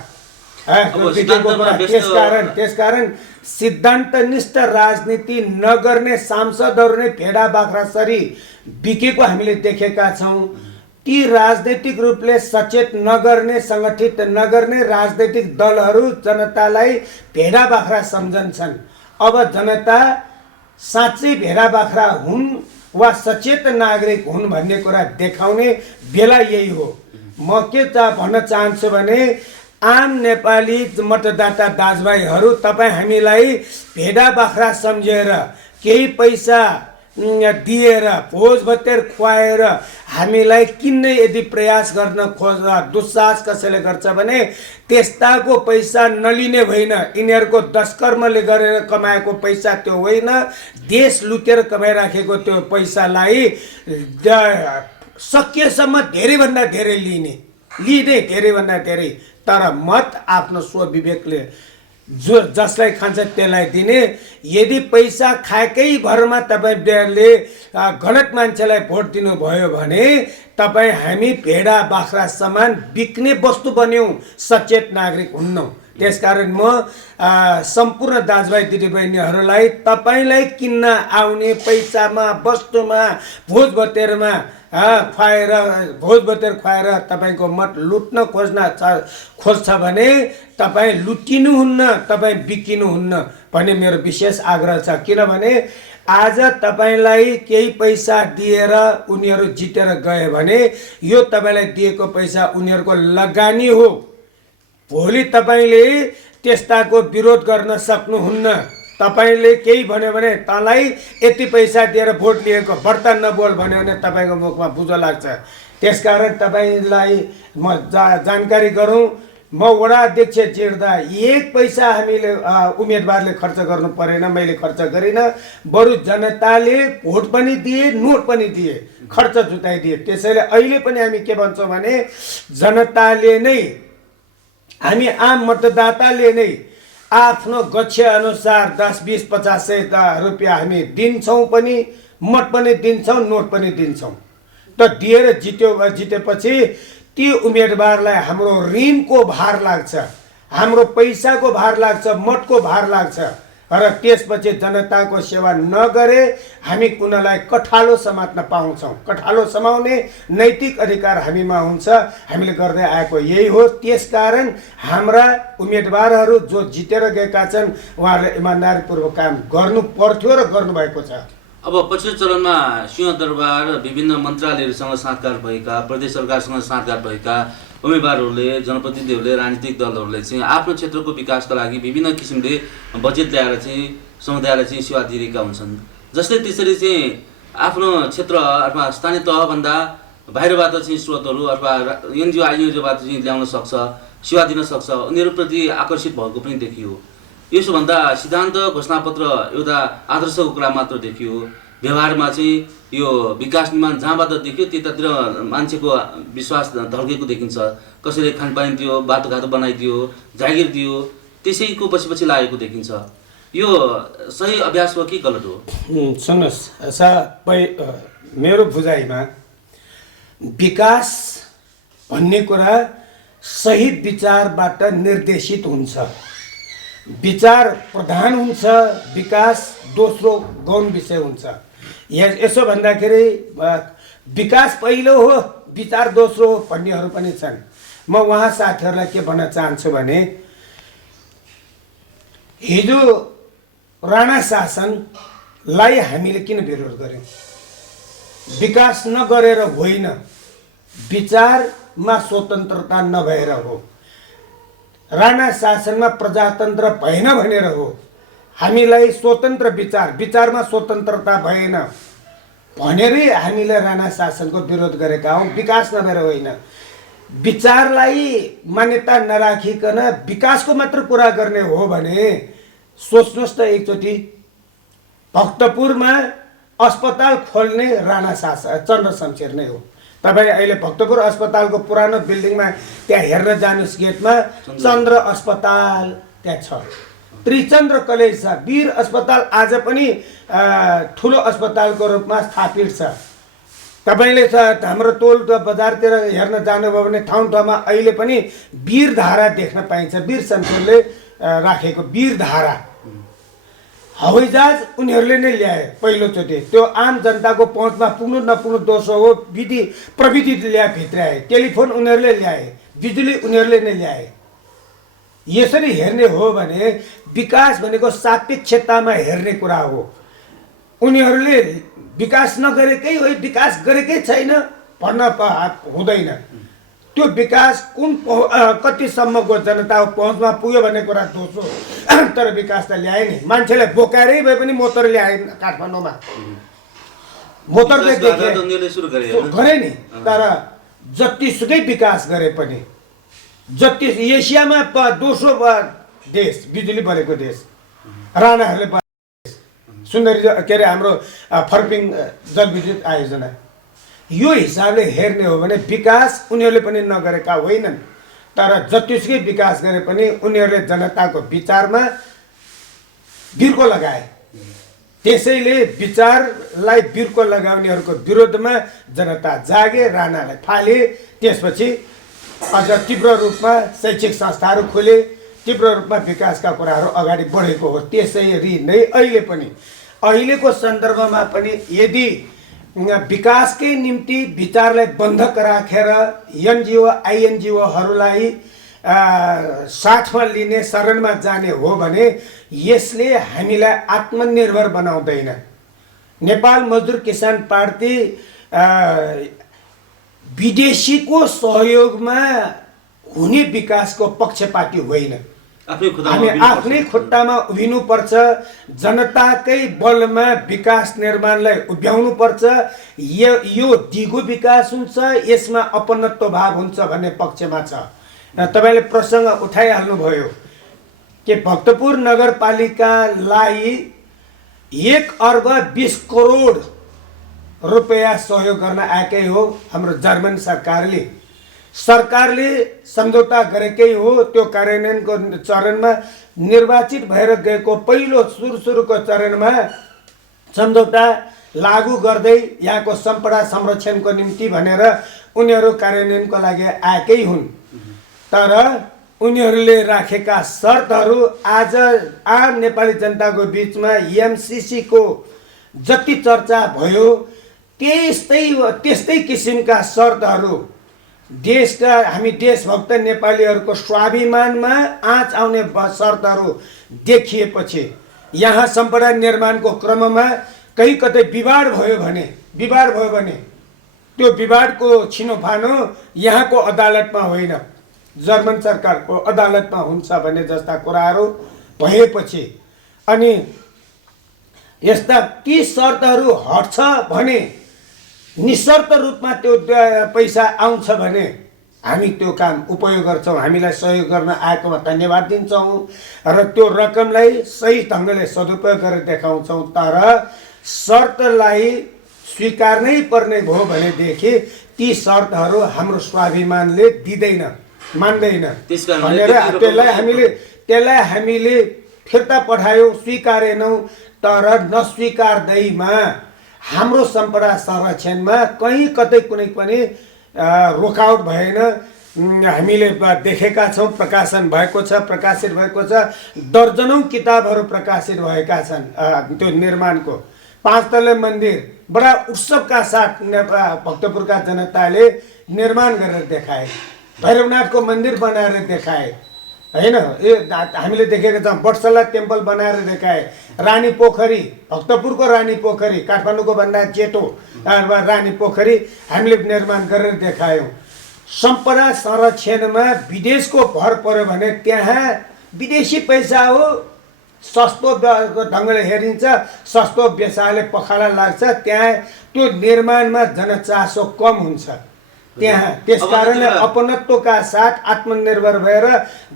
त्यसकारण सिद्धान्तनिष्ठ राजनीति नगर्ने सांसदहरू नै भेडा बाख्रा सरी बिकेको हामीले देखेका छौँ। ती राजनैतिक रूपले सचेत नगर्ने, सङ्गठित नगर्ने राजनैतिक दलहरू जनतालाई भेडा बाख्रा सम्झन्छन्। अब जनता साँच्चै भेडा बाख्रा हुन् वा सचेत नागरिक हुन् भन्ने कुरा देखाउने बेला यही हो। म के भन्न चाहन्छु भने आम नेपाली मतदाता दाजुभाइहरू, तपाईँ हामीलाई भेडा बाख्रा सम्झेर केही पैसा दिएर भोज भतेर खुवाएर हामीलाई किन्ने यदि प्रयास गर्न दुस्साहस कसैले गर्छ भने त्यस्ताको पैसा नलिने होइन। यिनीहरूको दशकर्मले गरेर कमाएको पैसा त्यो होइन, देश लुटेर कमाइराखेको त्यो पैसालाई सकेसम्म धेरैभन्दा धेरै लिने धेरैभन्दा धेरै, तर मत आफ्नो स्वविवेकले जसलाई खान्छ त्यसलाई दिने। यदि पैसा खाएकै भरमा तपाईँले गलत मान्छेलाई भोट दिनुभयो भने तपाईँ हामी भेडा बाख्रा समान बिक्ने वस्तु बन्यौँ, सचेत नागरिक हुन्नौँ। त्यसकारण म सम्पूर्ण दाजुभाइ दिदीबहिनीहरूलाई तपाईँलाई किन्न आउने पैसामा, वस्तुमा, भोज भतेरमा खुवाएर तपाईँको मत लुट्न खोज्छ भने तपाईँ लुटिनुहुन्न, तपाईँ बिकिनुहुन्न भन्ने मेरो विशेष आग्रह छ। किनभने आज तपाईँलाई केही पैसा दिएर उनीहरू जितेर गए भने यो तपाईँलाई दिएको पैसा उनीहरूको लगानी हो। भोलि तपाईँले त्यस्ताको विरोध गर्न सक्नुहुन्न। तपाईँले केही भन्यो भने तँलाई यति पैसा दिएर भोट लिएको बर्तन नबोल भन्यो भने तपाईँको मुखमा बुझो लाग्छ। त्यसकारण तपाईँलाई म जानकारी गरौँ, म वडा अध्यक्ष चिर्दा 1 पैसा हामीले उम्मेदवारले खर्च गर्नु परेन, मैले खर्च गरिनँ। बरु जनताले भोट पनि दिए, नोट पनि दिए, खर्च जुटाइदिए। त्यसैले अहिले पनि हामी के भन्छौँ भने जनताले नै, हामी आम मतदाताले नै आफ्नो गच्छे अनुसार 10, 20, 50 रुपियाँ हामी दिन्छौँ पनि, मत पनि दिन्छौँ, नोट पनि दिन्छौँ। त दिएर जितेपछि ती उम्मेदवारलाई हाम्रो ऋणको भार लाग्छ, हाम्रो पैसाको भार लाग्छ, मतको भार लाग्छ। र त्यसपछि जनताको सेवा नगरे हामी उनीहरूलाई कठालो समात्न पाउँछौँ। कठालो समाउने नैतिक अधिकार हामीमा हुन्छ। हामीले गर्दै आएको यही हो। त्यसकारण हाम्रा उम्मेदवारहरू जो जितेर गएका छन् उहाँहरूले इमान्दारीपूर्वक काम गर्नु पर्थ्यो र गर्नुभएको छ। अब पछिल्लो चरणमा सिंहदरबार विभिन्न मन्त्रालयहरूसँग साँठगाँठ भएका, प्रदेश सरकारसँग साँठगाँठ भएका उम्मेदवारहरूले, जनप्रतिनिधिहरूले, राजनीतिक दलहरूले चाहिँ आफ्नो क्षेत्रको विकासका लागि विभिन्न किसिमले बजेट ल्याएर चाहिँ समुदायलाई चाहिँ सेवा दिएका हुन्छन्। जस्तै त्यसरी चाहिँ आफ्नो क्षेत्र अथवा स्थानीय तहभन्दा बाहिरबाट चाहिँ स्रोतहरू अथवा एनजिओ आइएनजिओबाट चाहिँ ल्याउन सक्छ, सेवा दिन सक्छ, उनीहरूप्रति आकर्षित भएको पनि देखियो। यसोभन्दा सिद्धान्त घोषणापत्र एउटा आदर्शको कुरा मात्र देखियो। व्यवहारमा चाहिँ यो विकास निर्माण जहाँबाट देखियो त्यतातिर मान्छेको विश्वास ढल्केको देखिन्छ। कसैले खानपानी दियो, बाटोघाटो बनाइदियो, जागिर दियो, त्यसैको पछि लागेको देखिन्छ। यो सही अभ्यास हो कि गलत हो? सुन्नुहोस्, मेरो बुझाइमा विकास भन्ने कुरा सही विचारबाट निर्देशित हुन्छ। विचार प्रधान हुन्छ, विकास दोस्रो गौण विषय हुन्छ। यसो भन्दाखेरि विकास पहिलो हो, विचार दोस्रो हो भन्नेहरू पनि छन्। म उहाँ साथीहरूलाई के भन्न चाहन्छु भने हिजो राणा शासनलाई हामीले किन विरोध गर्यौँ? विकास नगरेर होइन, विचारमा स्वतन्त्रता नभएर हो। राणा शासनमा प्रजातन्त्र भएन भनेर हो। हामीलाई स्वतन्त्र विचारमा स्वतन्त्रता भएन भनेरै हामीले राणा शासनको विरोध गरेका हौँ, विकास नभएर होइन। विचारलाई मान्यता नराखिकन विकासको मात्र कुरा गर्ने हो भने सोच्नुहोस् त, एकचोटि भक्तपुरमा अस्पताल खोल्ने राणा शासन चन्द्र शमशेर नै हो। तपाईँ अहिले भक्तपुर अस्पतालको पुरानो बिल्डिङमा त्यहाँ हेर्न जानुहोस्, गेटमा चन्द्र अस्पताल त्यहाँ छ, त्रिचन्द्र कलेज छ, वीर अस्पताल आज पनि ठुलो अस्पतालको रूपमा स्थापित छ। तपाईँले हाम्रो टोल बजारतिर हेर्न जानुभयो भने ठाउँ ठाउँमा अहिले पनि वीरधारा देख्न पाइन्छ। वीर शमशेरले राखेको वीरधारा हवाईजहाज उनीहरूले नै ल्याए पहिलोचोटि। त्यो आम जनताको पहुँचमा पुग्नु नपुग्नु दोषो हो, प्रविधि ल्याए भित्राए। टेलिफोन उनीहरूले ल्याए, बिजुली उनीहरूले नै ल्याए। यसरी हेर्ने हो भने विकास भनेको सापेक्षतामा हेर्ने कुरा हो। उनीहरूले विकास नगरेकै हो, विकास गरेकै छैन भन्न हुँदैन। त्यो विकास कुन कतिसम्मको जनताको पहुँचमा पुग्यो भन्ने कुरा दोस्रो, तर विकास त ल्याए नि। मान्छेलाई बोकाएरै भए पनि मोटर ल्याए काठमाडौँमा, मोटर गरे नि। तर जतिसुकै विकास गरे पनि, जति एसियामा दोस्रो देश बिजुली बनेको देश राणाहरूले सुन्दरी के अरे हाम्रो फर्पिङ जलविद्युत आयोजना। यो हिसाबले हेर्ने हो भने विकास उनीहरूले पनि नगरेका होइनन्, तर जतिसुकै विकास गरे पनि उनीहरूले जनताको विचारमा बिर्को लगाए। त्यसैले विचारलाई बिर्को लगाउनेहरूको विरोधमा जनता जागे, राणालाई फाले। त्यसपछि अझ तीव्र रूपमा शैक्षिक संस्थाहरू खोले, तीव्र रूपमा विकासका कुराहरू अगाडि बढेको हो। त्यसरी नै अहिले पनि, अहिलेको सन्दर्भमा पनि यदि विकासकै निम्ति विचारलाई बन्धक राखेर एनजिओ आइएनजिओहरूलाई साथमा लिने, शरणमा जाने हो भने यसले हामीलाई आत्मनिर्भर बनाउँदैन। नेपाल मजदुर किसान पार्टी विदेशीको सहयोगमा हुने विकासको पक्षपाती होइन। हामी आफ्नै खुट्टामा उभिनुपर्छ, जनताकै बलमा विकास निर्माणलाई उभ्याउनु पर्छ। यो दिगो विकास हुन्छ, यसमा अपनत्व भाव हुन्छ भन्ने पक्षमा छ। तपाईँले प्रसङ्ग उठाइहाल्नुभयो कि भक्तपुर नगरपालिकालाई 1 अर्ब 20 करोड रुपियाँ सहयोग गर्न आएकै हो हाम्रो जर्मन सरकारले सम्झौता गरेकै हो। त्यो कार्यान्वयनको चरणमा निर्वाचित भएर गएको पहिलो सुरुको चरणमा सम्झौता लागू गर्दै यहाँको सम्पदा संरक्षणको निम्ति भनेर उनीहरू कार्यान्वयनको लागि आएकै हुन्। तर उनीहरूले राखेका शर्तहरू आज आम नेपाली जनताको बिचमा एमसिसीको जति चर्चा भयो त्यस्तै किसिमका शर्तहरू देशका हामी देशभक्त नेपालीहरूको स्वाभिमानमा आँच आउने शर्तहरू देखिएपछि यहाँ सम्पदा निर्माणको क्रममा कहीँ कतै विवाद भयो भने त्यो विवादको छिनोफानो यहाँको अदालतमा होइन, जर्मन सरकारको अदालतमा हुन्छ भन्ने जस्ता कुराहरू भएपछि अनि यस्ता ती शर्तहरू हट्छ भने निशर्त रूपमा त्यो पैसा आउँछ भने हामी त्यो काम उपयोग गर्छौँ। हामीलाई सहयोग गर्न आएकोमा धन्यवाद दिन्छौँ र त्यो रकमलाई सही ढङ्गले सदुपयोग गरेर देखाउँछौँ। तर शर्तलाई स्वीकार्नै पर्ने भयो भनेदेखि ती शर्तहरू हाम्रो स्वाभिमानले दिँदैन, मान्दैन भनेर त्यसलाई हामीले फिर्ता पठायौँ, स्वीकारेनौँ। तर नस्वीकार्दैमा हाम्रो सम्पदा संरक्षणमा कहीँ कतै कुनै पनि रोकावट भएन। हामीले देखेका छौँ, प्रकाशित भएको छ, दर्जनौँ किताबहरू प्रकाशित भएका छन्। त्यो निर्माणको 5 तले मन्दिर बडा उत्सवका साथ भक्तपुरका जनताले निर्माण गरेर देखाए, भैरवनाथको मन्दिर बनाएर देखाए होइन। हामीले देखेका छौँ बटसला टेम्पल बनाएर देखाए, रानी पोखरी, भक्तपुरको रानी पोखरी, काठमाडौँको भन्दा जेठो रानी पोखरी हामीले निर्माण गरेर देखायौँ। सम्पदा संरक्षणमा विदेशको भर पर्यो भने त्यहाँ विदेशी पैसा हो, सस्तो ढङ्गले हेरिन्छ, सस्तो व्यवसायले पखाला लाग्छ, त्यहाँ त्यो निर्माणमा जनचासो कम हुन्छ त्यहाँ। त्यसकारणले अपनत्वका साथ आत्मनिर्भर भएर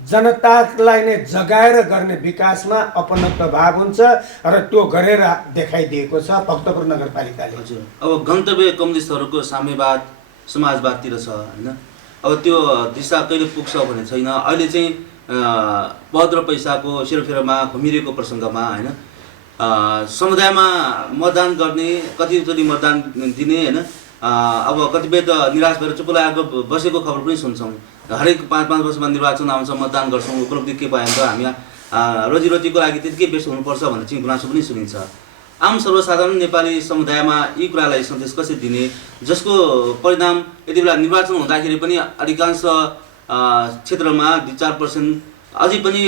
जनतालाई नै जगाएर गर्ने विकासमा अपनत्व भाव हुन्छ र त्यो गरेर देखाइदिएको छ भक्तपुर नगरपालिकाले। हजुर, अब गन्तव्य कम्युनिस्टहरूको साम्यवाद समाजवादतिर छ होइन, अब त्यो दिशा कहिले पुग्छ भन्ने छैन। अहिले चाहिँ पद र पैसाको सेरोफेरोमा घुमिरहेको प्रसङ्गमा होइन, समुदायमा मतदान गर्ने, कतिचोटि मतदान दिने होइन, अब कतिपय त निराश भएर चुप लागेको बसेको खबर पनि सुन्छौँ। हरेक 5-5 वर्षमा निर्वाचन आउँछ, मतदान गर्छौँ, उपलब्धि के भयो त हामी रोजीरोटीको लागि त्यतिकै व्यस्त हुनुपर्छ भन्ने चाहिँ गुनासो पनि सुनिन्छ। आम सर्वसाधारण नेपाली समुदायमा यी कुरालाई सन्देश कसरी दिने, जसको परिणाम यति बेला निर्वाचन हुँदाखेरि पनि अधिकांश क्षेत्रमा 2-4% अझै पनि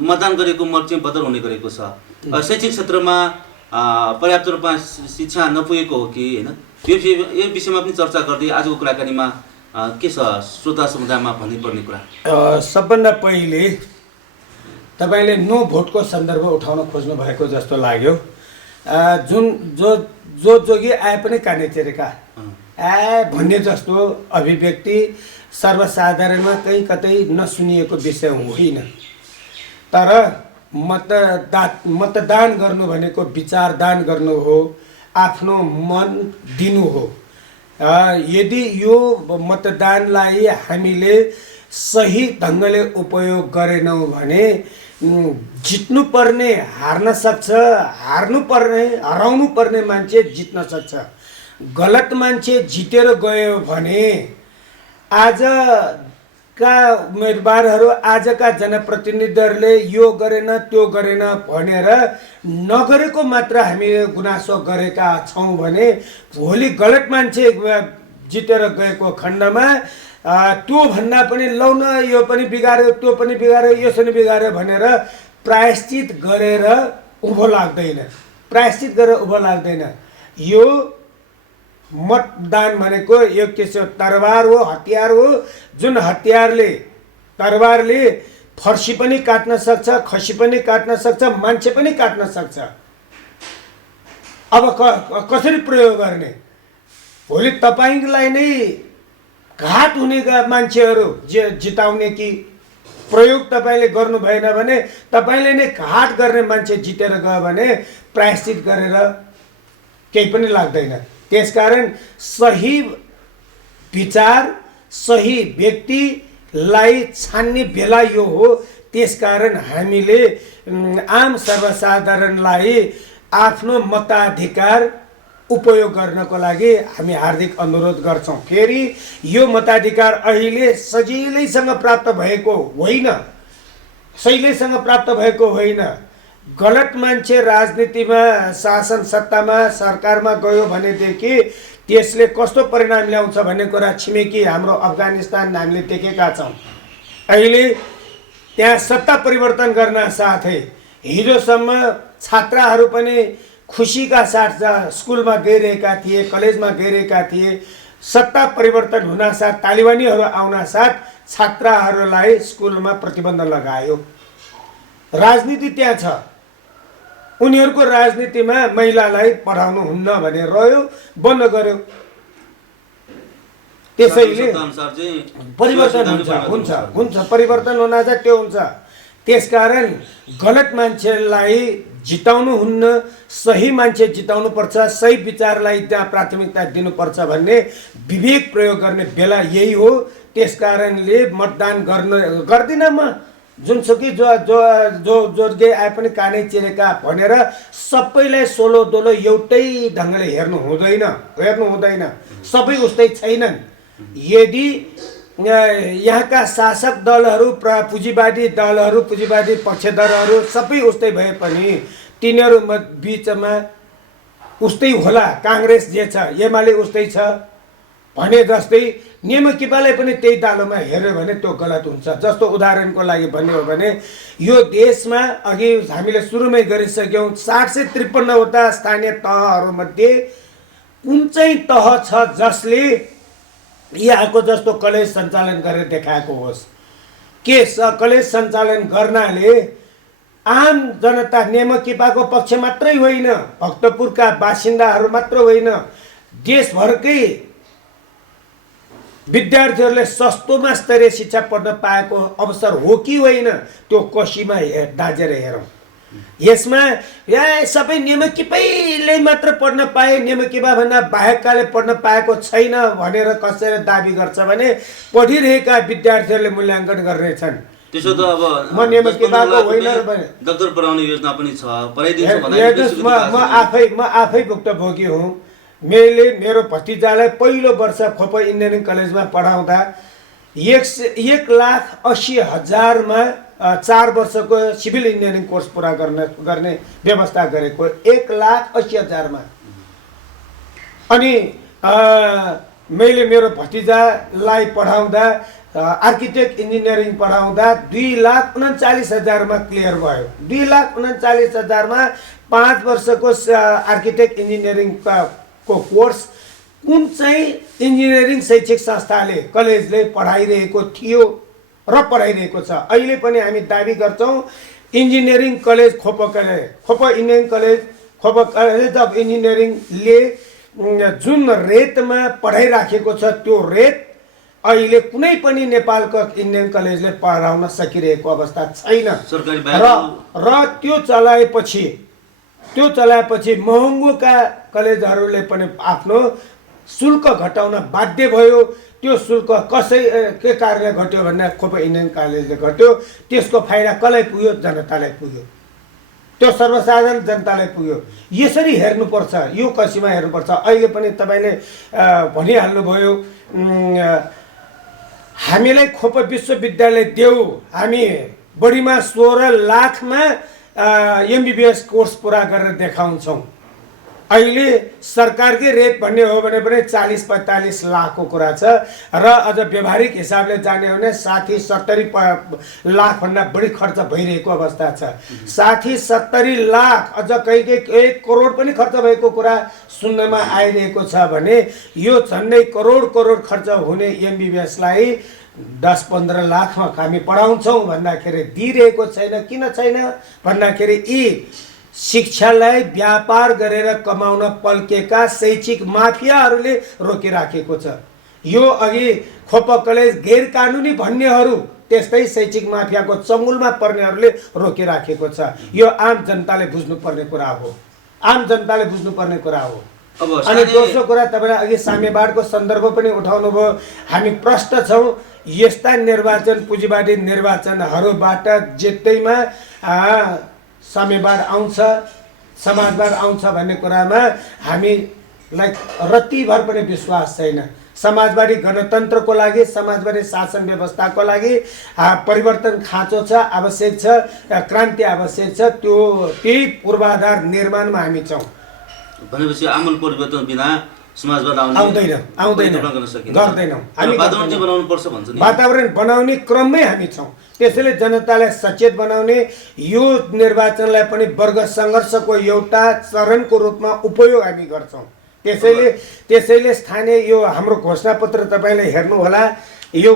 मतदान गरेको मत चाहिँ बदल हुने गरेको छ। शैक्षिक क्षेत्रमा पर्याप्त रूपमा शिक्षा नपुगेको हो कि होइन, यो विषयमा पनि चर्चा गर्दै आजको कुराकानीमा के छ श्रोता समुदायमा भन्नुपर्ने कुरा? सबभन्दा पहिले तपाईँले नो भोटको सन्दर्भ उठाउन खोज्नु भएको जस्तो लाग्यो। जो जोगी आए पनि काने चेरेका भन्ने जस्तो अभिव्यक्ति सर्वसाधारणमा कहीँ कतै नसुनिएको विषय होइन। तर मतदान गर्नु भनेको विचारदान गर्नु हो, आफ्नो मन दिनु हो। यदि यो मतदानलाई हामीले सही ढङ्गले उपयोग गरेनौँ भने जित्नु पर्ने हार्न सक्छ, हराउनु पर्ने मान्छे जित्न सक्छ। गलत मान्छे जितेर गयो भने आजका उम्मेदवारहरू, आजका जनप्रतिनिधिहरूले यो गरेन त्यो गरेन भनेर नगरेको मात्र हामी गुनासो गरेका छौँ भने भोलि गलत मान्छे जितेर गएको खण्डमा त्यो भन्दा पनि लौ न यो पनि बिगार्यो, त्यो पनि बिगार्यो, यसो बिगार्यो भनेर प्रायश्चित गरेर उँभो लाग्दैन। यो मतदान भनेको एक किसिम तरवार हो, हतियार हो, जुन तरवारले फर्सी पनि काट्न सक्छ, खसी पनि काट्न सक्छ, मान्छे पनि काट्न सक्छ। अब कसरी प्रयोग गर्ने? भोलि तपाईँलाई नै घात हुने मान्छेहरू जिताउने कि प्रयोग तपाईँले गर्नु भएन भने तपाईँले नै घात गर्ने मान्छे जितेर गयो भने प्रायश्चित गरेर केही पनि लाग्दैन। त्यसकारण सही विचार, सही व्यक्तिलाई छान्ने बेला यो हो। त्यसकारण हामीले आम सर्वसाधारणलाई आफ्नो मताधिकार उपयोग गर्नको लागि हामी हार्दिक अनुरोध गर्छौँ। फेरि यो मताधिकार अहिले सजिलैसँग प्राप्त भएको होइन, सहिलेसँग प्राप्त भएको होइन। गलत मान्छे राजनीतिमा, शासन सत्तामा, सरकारमा गयो भनेदेखि त्यसले कस्तो परिणाम ल्याउँछ भन्ने कुरा छिमेकी हाम्रो अफगानिस्तान हामीले देखेका छौँ। अहिले त्यहाँ सत्ता परिवर्तन गर्न साथै हिजोसम्म छात्राहरू पनि खुसीका साथ स्कुलमा गइरहेका थिए, कलेजमा गइरहेका थिए। सत्ता परिवर्तन हुन साथ, तालिबानीहरू आउन साथ छात्राहरूलाई स्कुलमा प्रतिबन्ध लगायो। राजनीति त्यहाँ छ, उनीहरूको राजनीतिमा महिलालाई पढाउनु हुन्न भने रह्यो, बन्द गर्यो। त्यसैले परिवर्तन हुन्छ परिवर्तन हुन चाहिँ त्यो हुन्छ। त्यसकारण गलत मान्छेलाई जिताउनु हुन्न, सही मान्छे जिताउनु पर्छ, सही विचारलाई त्यहाँ प्राथमिकता दिनुपर्छ भन्ने विवेक प्रयोग गर्ने बेला यही हो। त्यसकारणले मतदान गर्दिनँ म, जुनसुकै जोगे आए पनि कानै चिरेका भनेर सबैलाई सोलो दोलो एउटै ढङ्गले हेर्नु हुँदैन। सबै उस्तै छैनन्। यदि यहाँका शासक दलहरू, पुँजीवादी दलहरू, पुँजीवादी पक्षधरहरू सबै उस्तै भए पनि तिनीहरू बिचमा उस्तै होला। काङ्ग्रेस जे छ, एमाले उस्तै छ भने जस्तै नेमकिपालाई पनि त्यही दालोमा हेऱ्यो भने त्यो गलत हुन्छ। जस्तो उदाहरणको लागि भन्ने हो भने यो देशमा अघि हामीले सुरुमै गरिसक्यौँ 753वटा स्थानीय तहहरूमध्ये कुन चाहिँ तह छ जसले यहाँको जस्तो कलेज सञ्चालन गरेर देखाएको होस्? के कलेज सञ्चालन गर्नाले आम जनता नेमकिपाको पक्ष मात्रै होइन, भक्तपुरका बासिन्दाहरू मात्र होइन, देशभरकै विद्यार्थीहरूले सस्तोमा स्तरीय शिक्षा पढ्न पाएको अवसर हो कि होइन, त्यो कोसीमा दाजेर हेरौँ। यसमा सबै नेमकिपाले मात्र पढ्न पाए, नेमकिपा भन्दा बाहेककाले पढ्न पाएको छैन भनेर कसैले दाबी गर्छ भने पढिरहेका विद्यार्थीहरूले मूल्याङ्कन गर्नेछन्। त्यसो त अब म नेमकिपाको होइन भने डाक्टर पढाउने योजना पनि छ, पढाइदिन्छु भन्दा म आफै भुक्तभोगी हुँ। मेरो भतिजालाई पहिलो वर्ष खोप इन्जिनियरिङ कलेजमा पढाउँदा 1,80,000मा 4 वर्षको सिभिल इन्जिनियरिङ कोर्स पुरा गर्ने व्यवस्था गरेको 1,80,000मा। अनि मैले मेरो भतिजालाई पढाउँदा आर्किटेक्ट इन्जिनियरिङ पढाउँदा 2,39,000मा क्लियर भयो। 2,39,000मा 5 वर्षको आर्किटेक्ट इन्जिनियरिङ को कोर्स कुन चाहिँ इन्जिनियरिङ शैक्षिक संस्थाले, कलेजले पढाइरहेको थियो र पढाइरहेको छ। अहिले पनि हामी दाबी गर्छौँ इन्जिनियरिङ कलेज खोप इन्जिनियरिङ अफ इन्जिनियरिङले जुन रेटमा पढाइराखेको छ त्यो रेट अहिले कुनै पनि नेपालको इन्जिनियरिङ कलेजले पढाउन सकिरहेको अवस्था छैन। र त्यो चलाएपछि महँगोका कलेजहरूले पनि आफ्नो शुल्क घटाउन बाध्य भयो। त्यो शुल्क के कारणले घट्यो भन्दा खोप इन्जिनियरिङ कलेजले घट्यो। त्यसको फाइदा कसलाई पुग्यो? जनतालाई पुग्यो, त्यो सर्वसाधारण जनतालाई पुग्यो। यसरी हेर्नुपर्छ, यो कसीमा हेर्नुपर्छ। अहिले पनि तपाईँले भनिहाल्नुभयो हामीलाई खोप विश्वविद्यालय देऊ, हामी बढीमा 16 लाखमा एमबीबीएस कोर्स पुरा गरेर देखाउँछौँ। अहिले सरकारकै रेट भन्ने हो भने पनि 40-45 लाखको कुरा छ र अझ व्यवहारिक हिसाबले जाने हो भने 60-70 लाखभन्दा बढी खर्च भइरहेको अवस्था छ। 60-70 लाख, अझ कहीँ 1 करोड पनि खर्च भएको कुरा सुन्नमा आइरहेको छ भने यो झन्डै करोड खर्च हुने एमबीबीएसलाई 10-15 लाखमा हामी पढाउँछौँ भन्दाखेरि दिइरहेको छैन। किन छैन भन्दाखेरि यी शिक्षालाई व्यापार गरेर कमाउन पल्केका शैक्षिक माफियाहरूले रोकिराखेको छ। यो अघि खोप कलेज गैर कानुनी भन्नेहरू त्यस्तै शैक्षिक माफियाको चङ्गुलमा पर्नेहरूले रोकिराखेको छ। यो आम जनताले बुझ्नुपर्ने कुरा हो, आम जनताले बुझ्नुपर्ने कुरा हो। अब अनि दोस्रो कुरा तपाईँले अघि साम्यवादको सन्दर्भ पनि उठाउनु भयो। हामी प्रष्ट छौँ यस्ता निर्वाचन पुँजीवादी निर्वाचनहरूबाट जित्दैमा साम्यवाद आउँछ, समाजवाद आउँछ भन्ने कुरामा हामीलाई रत्तिभर पनि विश्वास छैन। समाजवादी गणतन्त्रको लागि, समाजवादी शासन व्यवस्थाको लागि परिवर्तन खाँचो छ, आवश्यक छ, क्रान्ति आवश्यक छ। त्यही पूर्वाधार निर्माणमा हामी छौँ। भनेपछि आमूल परिवर्तन बिना समाजवाद गर्दैनौँ। हामी वातावरण चाहिँ बनाउनु पर्छ भन्छ नि। वातावरण बनाउने क्रममै हामी छौँ। त्यसैले जनतालाई सचेत बनाउने, यो निर्वाचनलाई पनि वर्ग सङ्घर्षको एउटा चरणको रूपमा उपयोग हामी गर्छौँ। त्यसैले स्थानीय यो हाम्रो घोषणापत्र तपाईँले हेर्नुहोला। यो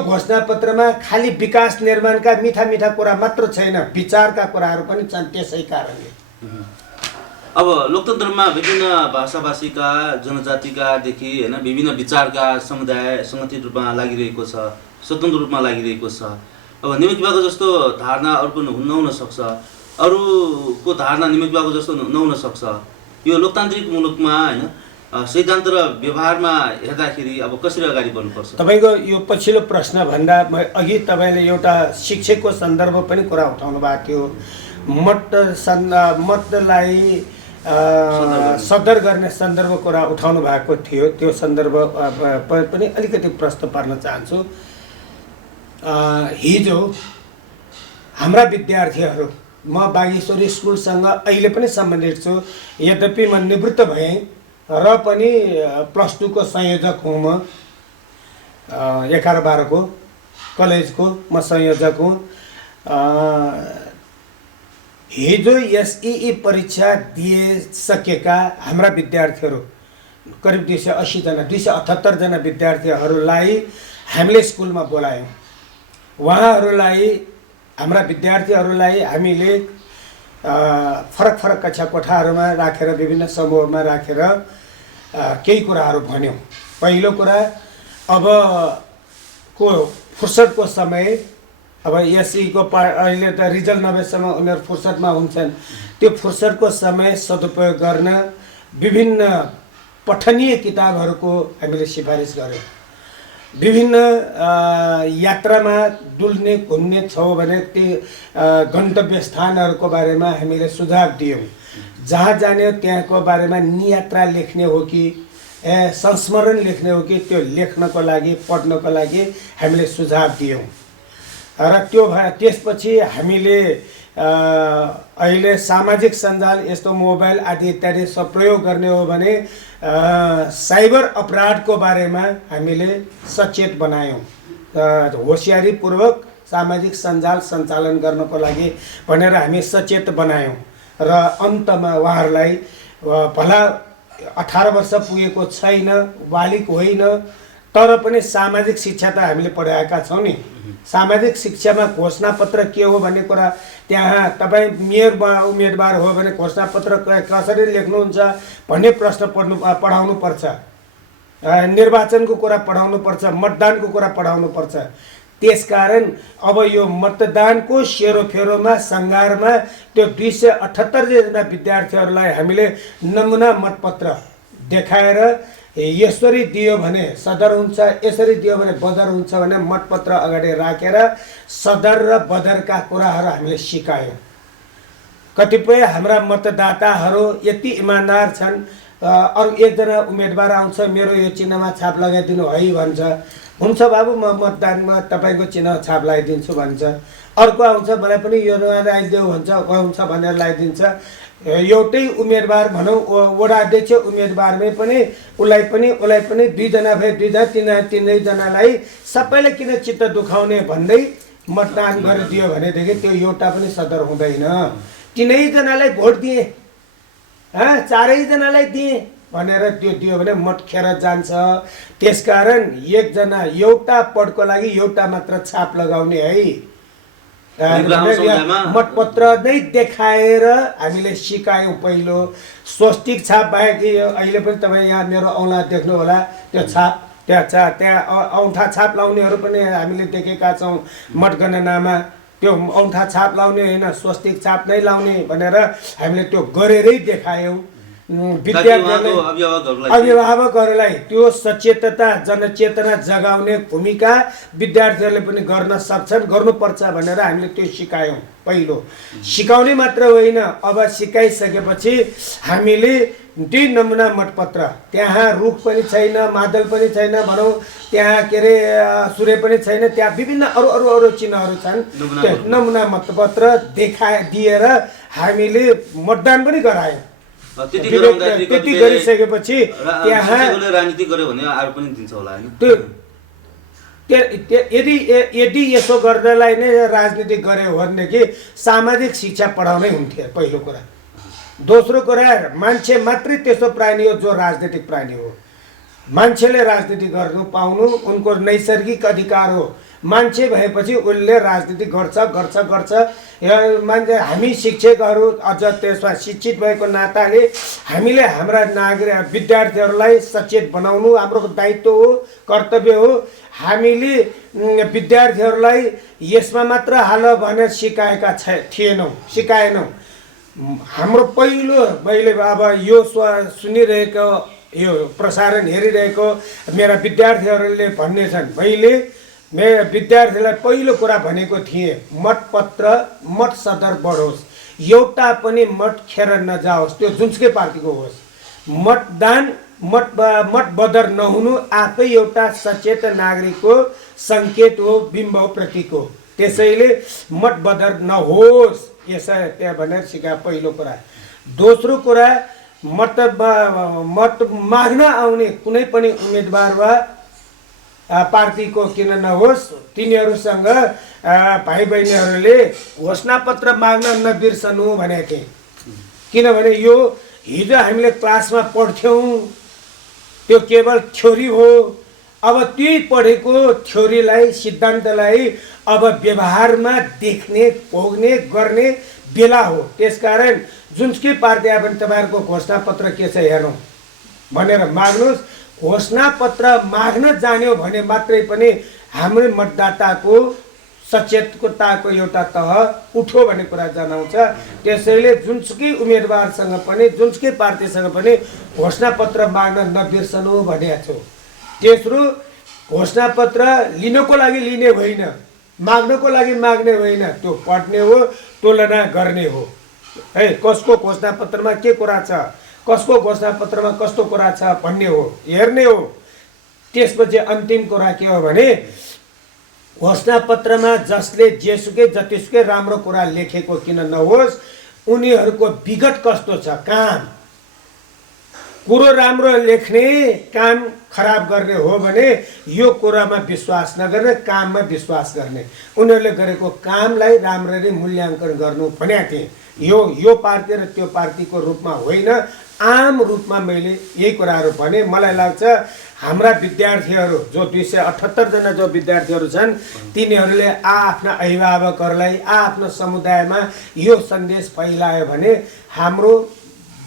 घोषणापत्रमा खालि विकास निर्माणका मिठा मिठा कुरा मात्र छैन, विचारका कुराहरू पनि छन्। त्यसै कारणले अब लोकतन्त्रमा विभिन्न भाषाभाषीका, जनजातिकादेखि होइन विभिन्न विचारका समुदाय सङ्गठित रूपमा लागिरहेको छ, स्वतन्त्र रूपमा लागिरहेको छ। अब निमित्तबाको जस्तो धारणा अर्को नहुन सक्छ, अरूको धारणा निमित्तबाको जस्तो नहुन सक्छ। यो लोकतान्त्रिक मुलुकमा होइन सिद्धान्त र व्यवहारमा हेर्दाखेरि अब कसरी अगाडि बढ्नुपर्छ? तपाईँको यो पछिल्लो प्रश्न भन्दा अघि तपाईँले एउटा शिक्षकको सन्दर्भ पनि कुरा उठाउनु भएको थियो। मतलाई सदर गर्ने सन्दर्भ कुरा उठाउनु भएको थियो। त्यो सन्दर्भ पनि अलिकति प्रश्न पार्न चाहन्छु। हिजो हाम्रा विद्यार्थीहरू, म बागेश्वरी स्कुलसँग अहिले पनि सम्बन्धित छु, यद्यपि म निवृत्त भएँ र पनि +2 को संयोजक हुँ। म 11-12 को कलेजको म संयोजक हुँ। हिजो एसईई परीक्षा दिइसकेका हाम्रा विद्यार्थीहरू करिब 280 जना, 278 जना विद्यार्थीहरूलाई हामीले स्कुलमा बोलायौँ। उहाँहरूलाई, हाम्रा विद्यार्थीहरूलाई हामीले फरक फरक कक्षा कोठाहरूमा राखेर, विभिन्न समूहमा राखेर केही कुराहरू भन्यौँ। पहिलो कुरा, अबको फुर्सदको समय, अब एसईको अहिले त रिजल्ट नभएसम्म उनीहरू फुर्सदमा हुन्छन्। त्यो फुर्सदको समय सदुपयोग गर्न विभिन्न पठनीय किताबहरूको हामीले सिफारिस गर्यौँ। विभिन्न यात्रामा डुल्ने घुम्ने छौँ भने ती गन्तव्य स्थानहरूको बारेमा हामीले सुझाव दियौँ। जहाँ जाने हो त्यहाँको बारेमा नियात्रा लेख्ने हो कि संस्मरण लेख्ने हो कि, त्यो लेख्नको लागि, पढ्नको लागि हामीले सुझाव दियौँ। र त्यसपछि हामीले अहिले सामाजिक सञ्जाल, यस्तो मोबाइल आदि इत्यादि सब प्रयोग गर्ने हो भने साइबर अपराधको बारेमा हामीले सचेत बनायौँ। होसियारीपूर्वक सामाजिक सञ्जाल सञ्चालन गर्नको लागि भनेर हामी सचेत बनायौँ। र अन्तमा उहाँहरूलाई भला 18 वर्ष पुगेको छैन, बालिक होइन, तर पनि सामाजिक शिक्षा त हामीले पढाएका छौँ नि। सामाजिक शिक्षामा घोषणापत्र के हो भन्ने कुरा, त्यहाँ तपाईँ मेयर उम्मेदवार हो भने घोषणापत्र कसरी लेख्नुहुन्छ भन्ने प्रश्न पढाउनु पर्छ। निर्वाचनको कुरा पढाउनु पर्छ, मतदानको कुरा पढाउनु पर्छ। त्यसकारण अब यो मतदानको सेरोफेरोमा, सङ्घारमा त्यो 278 जना विद्यार्थीहरूलाई हामीले नमुना मतपत्र देखाएर यसरी दियो भने सदर हुन्छ, यसरी दियो भने बदर हुन्छ भने मतपत्र अगाडि राखेर सदर र बदरका कुराहरू हामीले सिकायौँ। कतिपय हाम्रा मतदाताहरू यति इमान्दार छन्, अरू एकजना उम्मेदवार आउँछ, मेरो यो चिन्हमा छाप लगाइदिनु है भन्छ। हुन्छ बाबु, म मतदानमा तपाईँको चिन्ह छाप लगाइदिन्छु भन्छ। अर्को आउँछ, मलाई पनि यो लगाइदेऊ भन्छ, हुन्छ भनेर लगाइदिन्छ। एउटै उम्मेदवार भनौँ, वडा अध्यक्ष उम्मेदवारमै पनि उसलाई पनि 2 जना भए 2 जना, तिनैजनालाई सबैलाई किन चित्त दुखाउने भन्दै मतदान गरिदियो भनेदेखि त्यो एउटा पनि सदर हुँदैन। तिनैजनालाई भोट दिए, 4जनालाई दिए भनेर त्यो दियो भने मत खेर जान्छ। त्यसकारण एकजना एउटा पदको लागि एउटा मात्र छाप लगाउने है, मतपत्र नै देखाएर हामीले सिकायौँ। पहिलो स्वस्तिक छाप बाहेक अहिले पनि तपाईँ यहाँ मेरो औँला देख्नु होला, त्यो छाप, त्यहाँ औँठा छाप लाउनेहरू पनि हामीले देखेका छौँ मतगणनामा। त्यो औँठा छाप लाउने होइन, स्वस्तिक छाप नै लाउने भनेर हामीले त्यो गरेरै देखायौँ। विद्यार्थीहरूलाई अभिभावकहरूलाई त्यो सचेतता जनचेतना जगाउने भूमिका विद्यार्थीहरूले पनि गर्न सक्छन्, गर्नुपर्छ भनेर हामीले त्यो सिकायौँ। पहिलो सिकाउने मात्र होइन, अब सिकाइसकेपछि हामीले त्यही नमुना मतपत्र, त्यहाँ रुख पनि छैन, मादल पनि छैन भनौँ, त्यहाँ के अरे सूर्य पनि छैन, त्यहाँ विभिन्न अरू चिन्हहरू छन्, नमुना मतपत्र दिएर हामीले मतदान पनि गरायौँ। त्यति गरिसकेपछि त्यहाँ राजनीति गर्यो भने आरोप पनि दिन्छ होला हैन? यदि यसो गर्नलाई नै राजनीति गर्यो भनेदेखि सामाजिक शिक्षा पढाउनै हुन्थ्यो पहिलो कुरा। दोस्रो कुरा, मान्छे मात्रै त्यस्तो प्राणी हो जो राजनीतिक प्राणी हो। मान्छेले राजनीति गर्नु पाउनु उनको नैसर्गिक अधिकार हो। मान्छे भएपछि उसले राजनीति गर्छ। मान्छे हामी शिक्षकहरू अझ त्यसमा शिक्षित भएको नाताले हामीले हाम्रा नागरिक विद्यार्थीहरूलाई सचेत बनाउनु हाम्रो दायित्व हो, कर्तव्य हो। हामीले विद्यार्थीहरूलाई यसमा मात्र हाल भनेर सिकाएनौँ। हाम्रो पहिलो मैले अब यो सुनिरहेको यो प्रसारण हेरिरहेको मेरा विद्यार्थीहरूले भन्ने छन्, मैले मेरो विद्यार्थीलाई पहिलो कुरा भनेको थिएँ, मतपत्र मत सदर बढोस्, एउटा पनि मत खेर नजाओस्, त्यो जुनसुकै पार्टीको होस्। मतदान मत बदर नहुनु आफै एउटा सचेत नागरिकको सङ्केत हो, बिम्ब हो, प्रतीक हो। त्यसैले मत बदर नहोस् यसै त्यहाँ भनेर सिकाए पहिलो कुरा। दोस्रो कुरा, मत माग्न आउने कुनै पनि उम्मेदवार वा पार्टीको किन नहोस्, तिनीहरूसँग भाइ बहिनीहरूले घोषणापत्र माग्न नबिर्सनु भनेको थिएँ। किनभने यो हिजो हामीले क्लासमा पढ्थ्यौँ त्यो केवल थ्योरी हो। अब त्यही पढेको थ्योरीलाई, सिद्धान्तलाई अब व्यवहारमा देख्ने, भोग्ने, गर्ने बेला हो। त्यसकारण जुनसुकै पार्टी आयो भने तपाईँहरूको घोषणापत्र के छ हेरौँ भनेर माग्नुहोस्। घोषणापत्र माग्न जान्यो भने मात्रै पनि हाम्रो मतदाताको सचेतताको एउटा तह उठ्यो भन्ने कुरा जनाउँछ। त्यसैले जुनसुकै उम्मेदवारसँग पनि, जुनसुकै पार्टीसँग पनि घोषणापत्र माग्न नबिर्सनु भनेको छु। तेस्रो, घोषणापत्र लिनको लागि लिने होइन, माग्नको लागि माग्ने होइन, त्यो पढ्ने हो, तुलना गर्ने हो। है, कसको घोषणापत्रमा के कुरा छ, कसको घोषणापत्रमा कस्तो कुरा छ भन्ने हो, हेर्ने हो। त्यसपछि अन्तिम कुरा के हो भने घोषणापत्रमा जसले जेसुकै जतिसुकै राम्रो कुरा लेखेको किन नहोस्, उनीहरूको विगत कस्तो छ, काम कुरो राम्रो लेख्ने, काम खराब गर्ने हो भने यो कुरामा विश्वास नगर्ने, काममा विश्वास गर्ने। उनीहरूले गरेको कामलाई राम्ररी मूल्याङ्कन गर्नु भनेको थिएँ। यो पार्टी र त्यो पार्टीको रूपमा होइन, आम रूपमा मैले यही कुराहरू भने। मलाई लाग्छ हाम्रा विद्यार्थीहरू जो 278 जना जो विद्यार्थीहरू छन्, तिनीहरूले आफ्ना अभिभावकहरूलाई, आफ्नो समुदायमा यो सन्देश फैलायो भने हाम्रो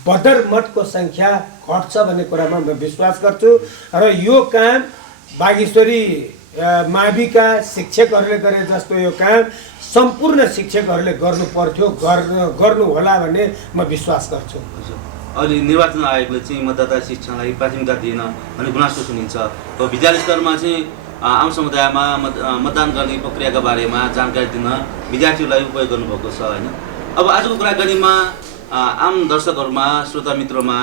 बदर मतको सङ्ख्या घट्छ भन्ने कुरामा म विश्वास गर्छु। र यो काम बागेश्वरी माविका शिक्षकहरूले गरे जस्तो यो काम सम्पूर्ण शिक्षकहरूले गर्नु पर्थ्यो, गर्नु होला भन्ने म विश्वास गर्छु। अहिले निर्वाचन आयोगले चाहिँ मतदाता शिक्षालाई प्राथमिकता दिएन भन्ने गुनासो सुनिन्छ। अब विद्यालय स्तरमा चाहिँ आम समुदायमा मतदान गर्ने प्रक्रियाका बारेमा जानकारी दिन विद्यार्थीहरूलाई उपयोग गर्नुभएको छ होइन। अब आजको कुराकानीमा आम दर्शकहरूमा, श्रोता मित्रमा,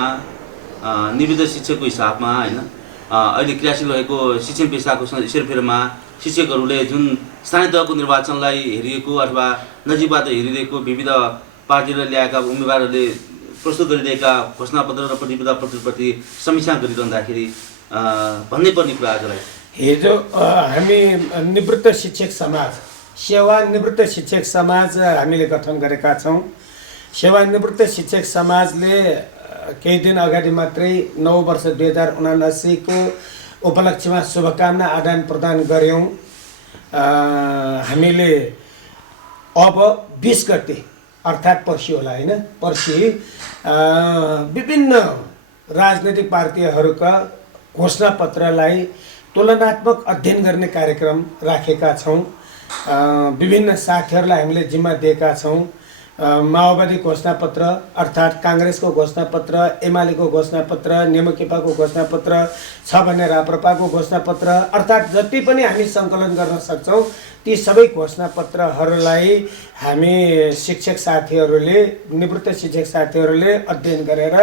निवृत्त शिक्षकको हिसाबमा होइन, अहिले क्रियाशील रहेको शिक्षण पेसाको सेरफेरमा शिक्षकहरूले जुन स्थानीय तहको निर्वाचनलाई हेरिएको अथवा नजिकबाट हेरिरहेको विविध पार्टीले ल्याएका उम्मेदवारहरूले प्रस्तुत गरिरहेका घोषणापत्र र प्रतिबद्धता पत्रप्रति समीक्षा गरिरहँदाखेरि भन्नै पर्ने कुरा आजलाई हिजो हामी निवृत्त शिक्षक समाज, सेवानिवृत्त शिक्षक समाज हामीले गठन गरेका छौँ। सेवानिवृत्त शिक्षक समाजले केही दिन अगाडि मात्रै 9 वर्ष 2079 को उपलक्ष्यमा शुभकामना आदान प्रदान गऱ्यौँ। हामीले अब 20 गते अर्थात् पर्सि होला होइन, पर्सि विभिन्न राजनैतिक पार्टीहरूका घोषणापत्रलाई तुलनात्मक अध्ययन गर्ने कार्यक्रम राखेका छौँ। विभिन्न साथीहरूलाई हामीले जिम्मा दिएका छौँ। माओवादी घोषणापत्र अर्थात् काङ्ग्रेसको घोषणापत्र, एमालेको घोषणापत्र, नेमुकेपाको घोषणापत्र छ भने राप्रपाको घोषणापत्र अर्थात् जति पनि हामी सङ्कलन गर्न सक्छौँ ती सबै घोषणापत्रहरूलाई हामी शिक्षक साथीहरूले, निवृत्त शिक्षक साथीहरूले अध्ययन गरेर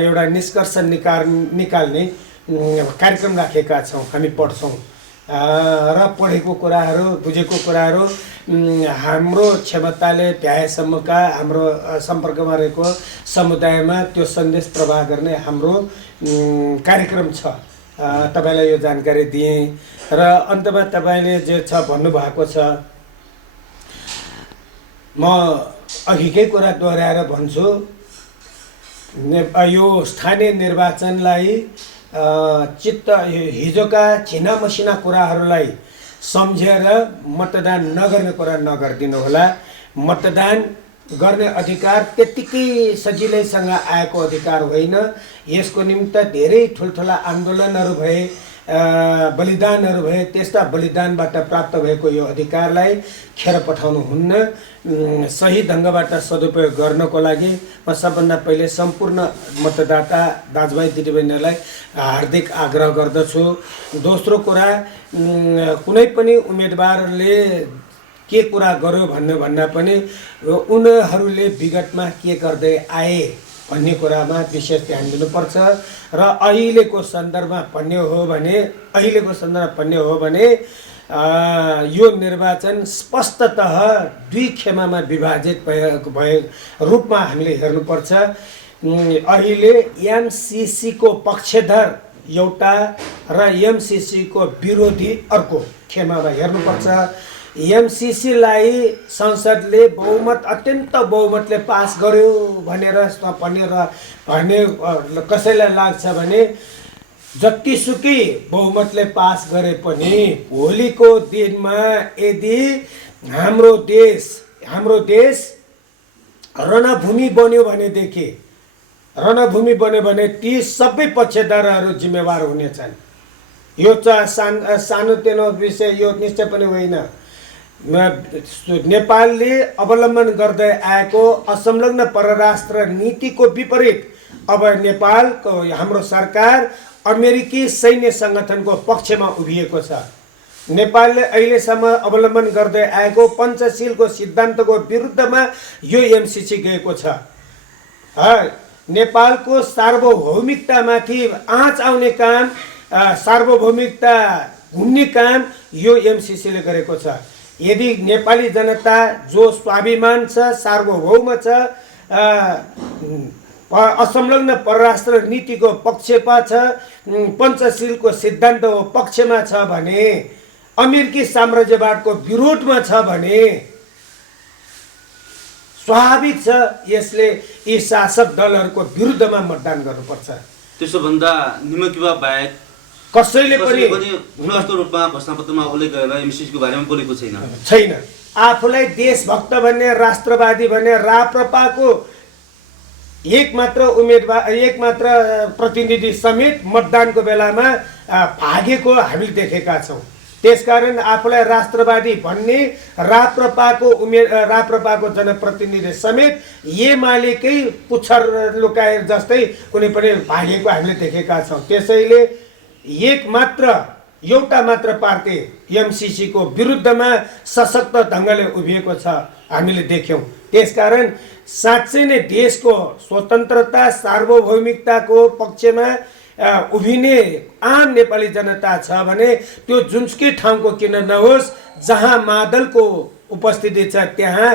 एउटा निष्कर्ष निकाल्ने कार्यक्रम राखेका छौँ। हामी पढ्छौँ र पढेको कुराहरू, बुझेको कुराहरू हाम्रो क्षमताले भ्याएसम्मका हाम्रो सम्पर्कमा रहेको समुदायमा त्यो सन्देश प्रवाह गर्ने हाम्रो कार्यक्रम छ। तपाईँलाई यो जानकारी दिएँ र अन्तमा तपाईँले जे छ भन्नुभएको छ, म अघिकै कुरा दोहोऱ्याएर भन्छु, यो स्थानीय निर्वाचनलाई हिजोका छिना मसिना कुराहरूलाई सम्झेर मतदान नगर्ने कुरा नगरिदिनु होला। मतदान गर्ने अधिकार त्यत्तिकै सजिलैसँग आएको अधिकार होइन। यसको निमित्त धेरै ठुल्ठुला आन्दोलनहरू भए, बलिदानहरू भए। त्यस्ता बलिदानबाट प्राप्त भएको यो अधिकारलाई खेर पठाउनु हुन्न। सही ढङ्गबाट सदुपयोग गर्नको लागि म सबभन्दा पहिले सम्पूर्ण मतदाता दाजुभाइ दिदीबहिनीहरूलाई हार्दिक आग्रह गर्दछु। दोस्रो कुरा, कुनै पनि उम्मेदवारले के कुरा गर्यो भन्दा पनि उनीहरूले विगतमा के गर्दै आए भन्ने कुरामा विशेष ध्यान दिनुपर्छ। र अहिलेको सन्दर्भमा भन्ने हो भने यो निर्वाचन स्पष्टतः दुई खेमामा विभाजित भए रूपमा हामीले हेर्नुपर्छ। अहिले एमसिसीको पक्षधर एउटा र एमसिसीको विरोधी अर्को खेमामा हेर्नुपर्छ। एमसिसीलाई संसदले अत्यन्त बहुमतले पास गर्यो भनेर भन्ने कसैलाई लाग्छ भने जतिसुकै बहुमतले पास गरे पनि भोलिको दिनमा यदि हाम्रो देश रणभूमि बन्यो भने ती सबै पक्षधरहरू जिम्मेवार हुनेछन्। यो सानोतिनो विषय यो निश्चय पनि होइन। नेपालले अवलम्बन गर्दै आएको असंलग्न परराष्ट्र नीतिको विपरीत अब नेपालको हाम्रो सरकार अमेरिकी सैन्य सङ्गठनको पक्षमा उभिएको छ। नेपालले अहिलेसम्म अवलम्बन गर्दै आएको पञ्चशीलको सिद्धान्तको विरुद्धमा यो एमसिसी गएको छ। नेपालको सार्वभौमिकतामाथि आँच आउने काम, सार्वभौमिकता घुम्ने काम यो एमसिसीले गरेको छ। यदि नेपाली जनता जो स्वाभिमान छ, सार्वभौम छ, असंलग्न परराष्ट्र नीतिको पक्षमा छ, पञ्चशीलको सिद्धान्तको पक्षमा छ भने, अमेरिकी साम्राज्यवादको विरोधमा छ भने स्वाभाविक छ यसले यी शासक दलहरूको विरुद्धमा मतदान गर्नुपर्छ। त्यसो भन्दा निमकिवा बाहेक कसैले पनि ठुलो रूपमा घोषणापत्रमा उल्लेख गरेर एमसिसीको बारेमा बोलेको छैन। आफूलाई देशभक्त भन्ने, राष्ट्रवादी भन्ने राप्रपाको एकमात्र प्रतिनिधि समेत मतदानको बेलामा भागेको हामीले देखेका छौँ। त्यसकारण आफूलाई राष्ट्रवादी भन्ने राप्रपाको जनप्रतिनिधि समेत एमालेकै पुच्छर लुकाएर जस्तै कुनै पनि भागेको हामीले देखेका छौँ। त्यसैले एउटा मात्र पार्टी एमसिसीको विरुद्धमा सशक्त ढङ्गले उभिएको छ हामीले देख्यौँ। त्यसकारण साँच्चै नै देशको स्वतन्त्रता, सार्वभौमिकताको पक्षमा उभिने आम नेपाली जनता छ भने त्यो जुनसुकै ठाउँको किन नहोस्, जहाँ मादलको उपस्थिति छ त्यहाँ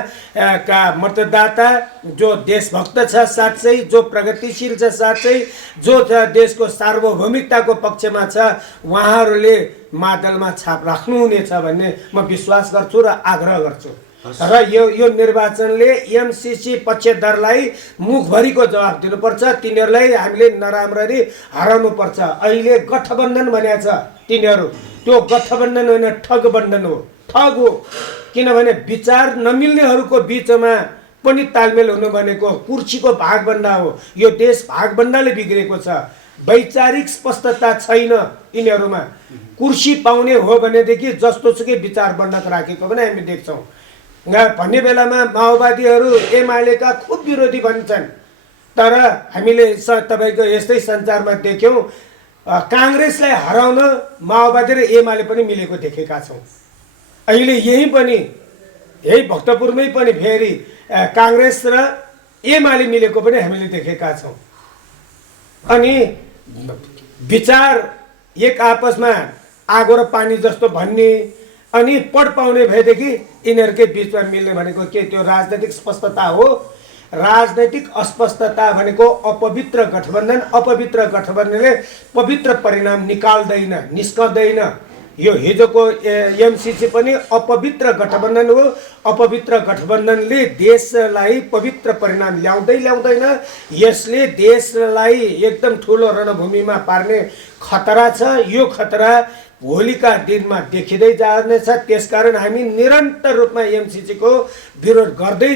का मतदाता जो देशभक्त छ साँच्चै, जो प्रगतिशील छ साँच्चै, जो देशको सार्वभौमिकताको पक्षमा छ, उहाँहरूले मादलमा छाप राख्नुहुनेछ भन्ने म विश्वास गर्छु र आग्रह गर्छु। र यो निर्वाचनले एमसिसी पक्षधरलाई मुखभरिको जवाफ दिनुपर्छ। तिनीहरूलाई हामीले नराम्ररी हराउनुपर्छ। अहिले गठबन्धन भनेको छ तिनीहरू, त्यो गठबन्धन होइन, ठगबन्धन हो, ठग हो। किनभने विचार नमिल्नेहरूको बिचमा पनि तालमेल हुनु भनेको कुर्सीको भागबन्दा हो। यो देश भागबन्दाले बिग्रेको छ। वैचारिक स्पष्टता छैन यिनीहरूमा। कुर्सी पाउने हो भनेदेखि जस्तोसुकै विचार बन्धक राखेको पनि हामी देख्छौँ। भन्ने बेलामा माओवादीहरू एमालेका खुब विरोधी भन्छन्। तर हामीले तपाईँको यस्तै सञ्चारमा देख्यौँ काङ्ग्रेसलाई हराउन माओवादी र एमाले पनि मिलेको देखेका छौँ। अहिले यही भक्तपुरमै पनि फेरि काङ्ग्रेस र एमाले मिलेको पनि हामीले देखेका छौँ। अनि विचार एक आपसमा आगो र पानी जस्तो भन्ने अनि पढ पाउने भएदेखि यिनीहरूकै बिचमा मिल्ने भनेको के त्यो राजनैतिक स्पष्टता हो। राजनैतिक अस्पष्टता भनेको अपवित्र गठबन्धन। अपवित्र गठबन्धनले पवित्र परिणाम निस्कँदैन। यो हिजोको एमसीसी पनि अपवित्र गठबन्धन हो। अपवित्र गठबन्धनले देशलाई पवित्र परिणाम ल्याउँदैन। यसले देशलाई एकदम ठुलो रणभूमिमा पार्ने खतरा छ। यो खतरा भोलिका दिनमा देखिँदै जानेछ। त्यसकारण हामी निरन्तर रूपमा एमसीसीको विरोध गर्दै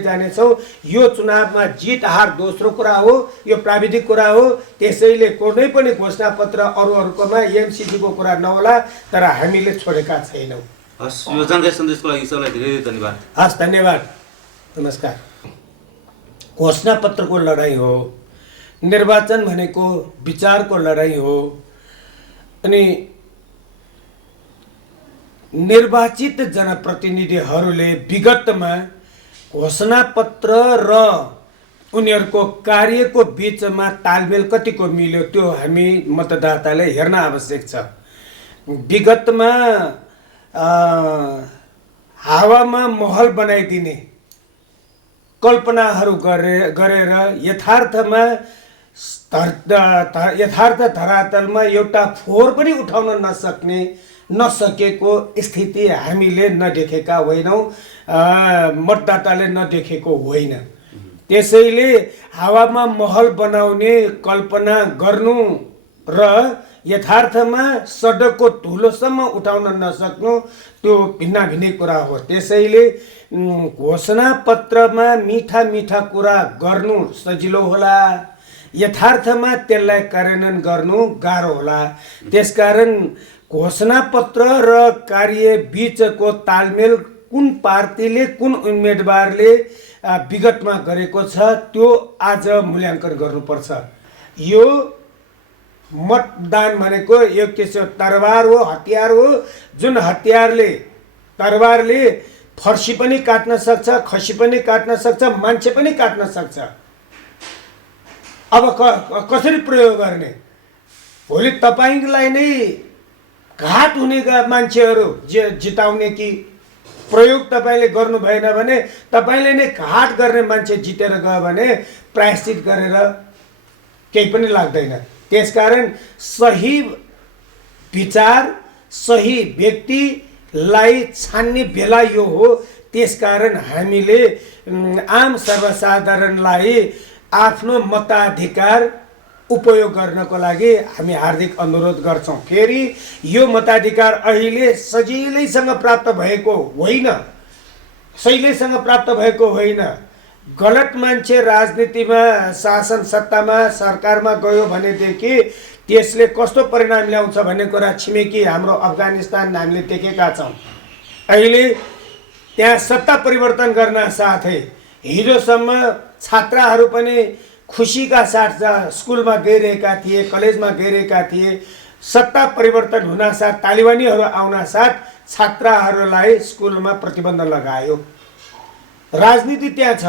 जानेछौँ। यो चुनावमा जित हार दोस्रो कुरा हो, यो प्राविधिक कुरा हो। त्यसैले कुनै पनि घोषणापत्र अरूहरूकोमा एमसीसीको कुरा नहोला, तर हामीले छोडेका छैनौँ। हस्, यो जानकारी सन्देशको लागि सबैलाई धेरै धेरै धन्यवाद। हस्, धन्यवाद, नमस्कार। घोषणापत्रको लडाइँ हो, निर्वाचन भनेको विचारको लडाइँ हो। अनि निर्वाचित जनप्रतिनिधिहरूले विगतमा घोषणापत्र र उनीहरूको कार्यको बिचमा तालमेल कतिको मिल्यो त्यो हामी मतदाताले हेर्न आवश्यक छ। विगतमा हावामा महल बनाइदिने कल्पनाहरू गरेर यथार्थ धरातलमा एउटा फोहोर पनि उठाउन नसकेको स्थिति हामीले नदेखेका होइनौँ, मतदाताले नदेखेको होइन। त्यसैले हावामा महल बनाउने कल्पना गर्नु र यथार्थमा सडकको धुलोसम्म उठाउन नसक्नु त्यो भिन्नै कुरा हो। त्यसैले घोषणापत्रमा मिठा कुरा गर्नु सजिलो होला, यथार्थमा त्यसलाई कार्यान्वयन गर्नु गाह्रो होला। त्यसकारण घोषणापत्र र कार्य बिचको तालमेल कुन पार्टीले कुन उम्मेदवारले विगतमा गरेको छ त्यो आज मूल्याङ्कन गर्नुपर्छ। यो मतदान भनेको यो किसिम तरवार हो, हतियार हो। जुन तरवारले फर्सी पनि काट्न सक्छ, खसी पनि काट्न सक्छ, मान्छे पनि काट्न सक्छ। अब कसरी प्रयोग गर्ने? भोलि तपाईँलाई नै घाट हुने मान्छेहरू जिताउने कि प्रयोग तपाईँले गर्नु भएन भने तपाईँले नै घाट गर्ने मान्छे जितेर गयो भने प्रायश्चित गरेर केही पनि लाग्दैन। त्यसकारण सही विचार, सही व्यक्तिलाई छान्ने बेला यो हो। त्यसकारण हामीले आम सर्वसाधारणलाई आफ्नो मताधिकार उपयोग गर्नको लागि हामी हार्दिक अनुरोध गर्छौँ। फेरि यो मताधिकार अहिले सजिलैसँग प्राप्त भएको होइन। गलत मान्छे राजनीतिमा, शासन सत्तामा, सरकारमा गयो भनेदेखि त्यसले कस्तो परिणाम ल्याउँछ भन्ने कुरा छिमेकी हाम्रो अफगानिस्तान हामीले देखेका छौँ। अहिले त्यहाँ सत्ता परिवर्तन गर्न साथै हिजोसम्म छात्राहरू पनि खुसीका साथ स्कुलमा गइरहेका थिए, कलेजमा गइरहेका थिए। सत्ता परिवर्तन हुनासाथ, तालिबानीहरू आउनासाथ छात्राहरूलाई स्कुलमा प्रतिबन्ध लगायो। राजनीति त्यहाँ छ।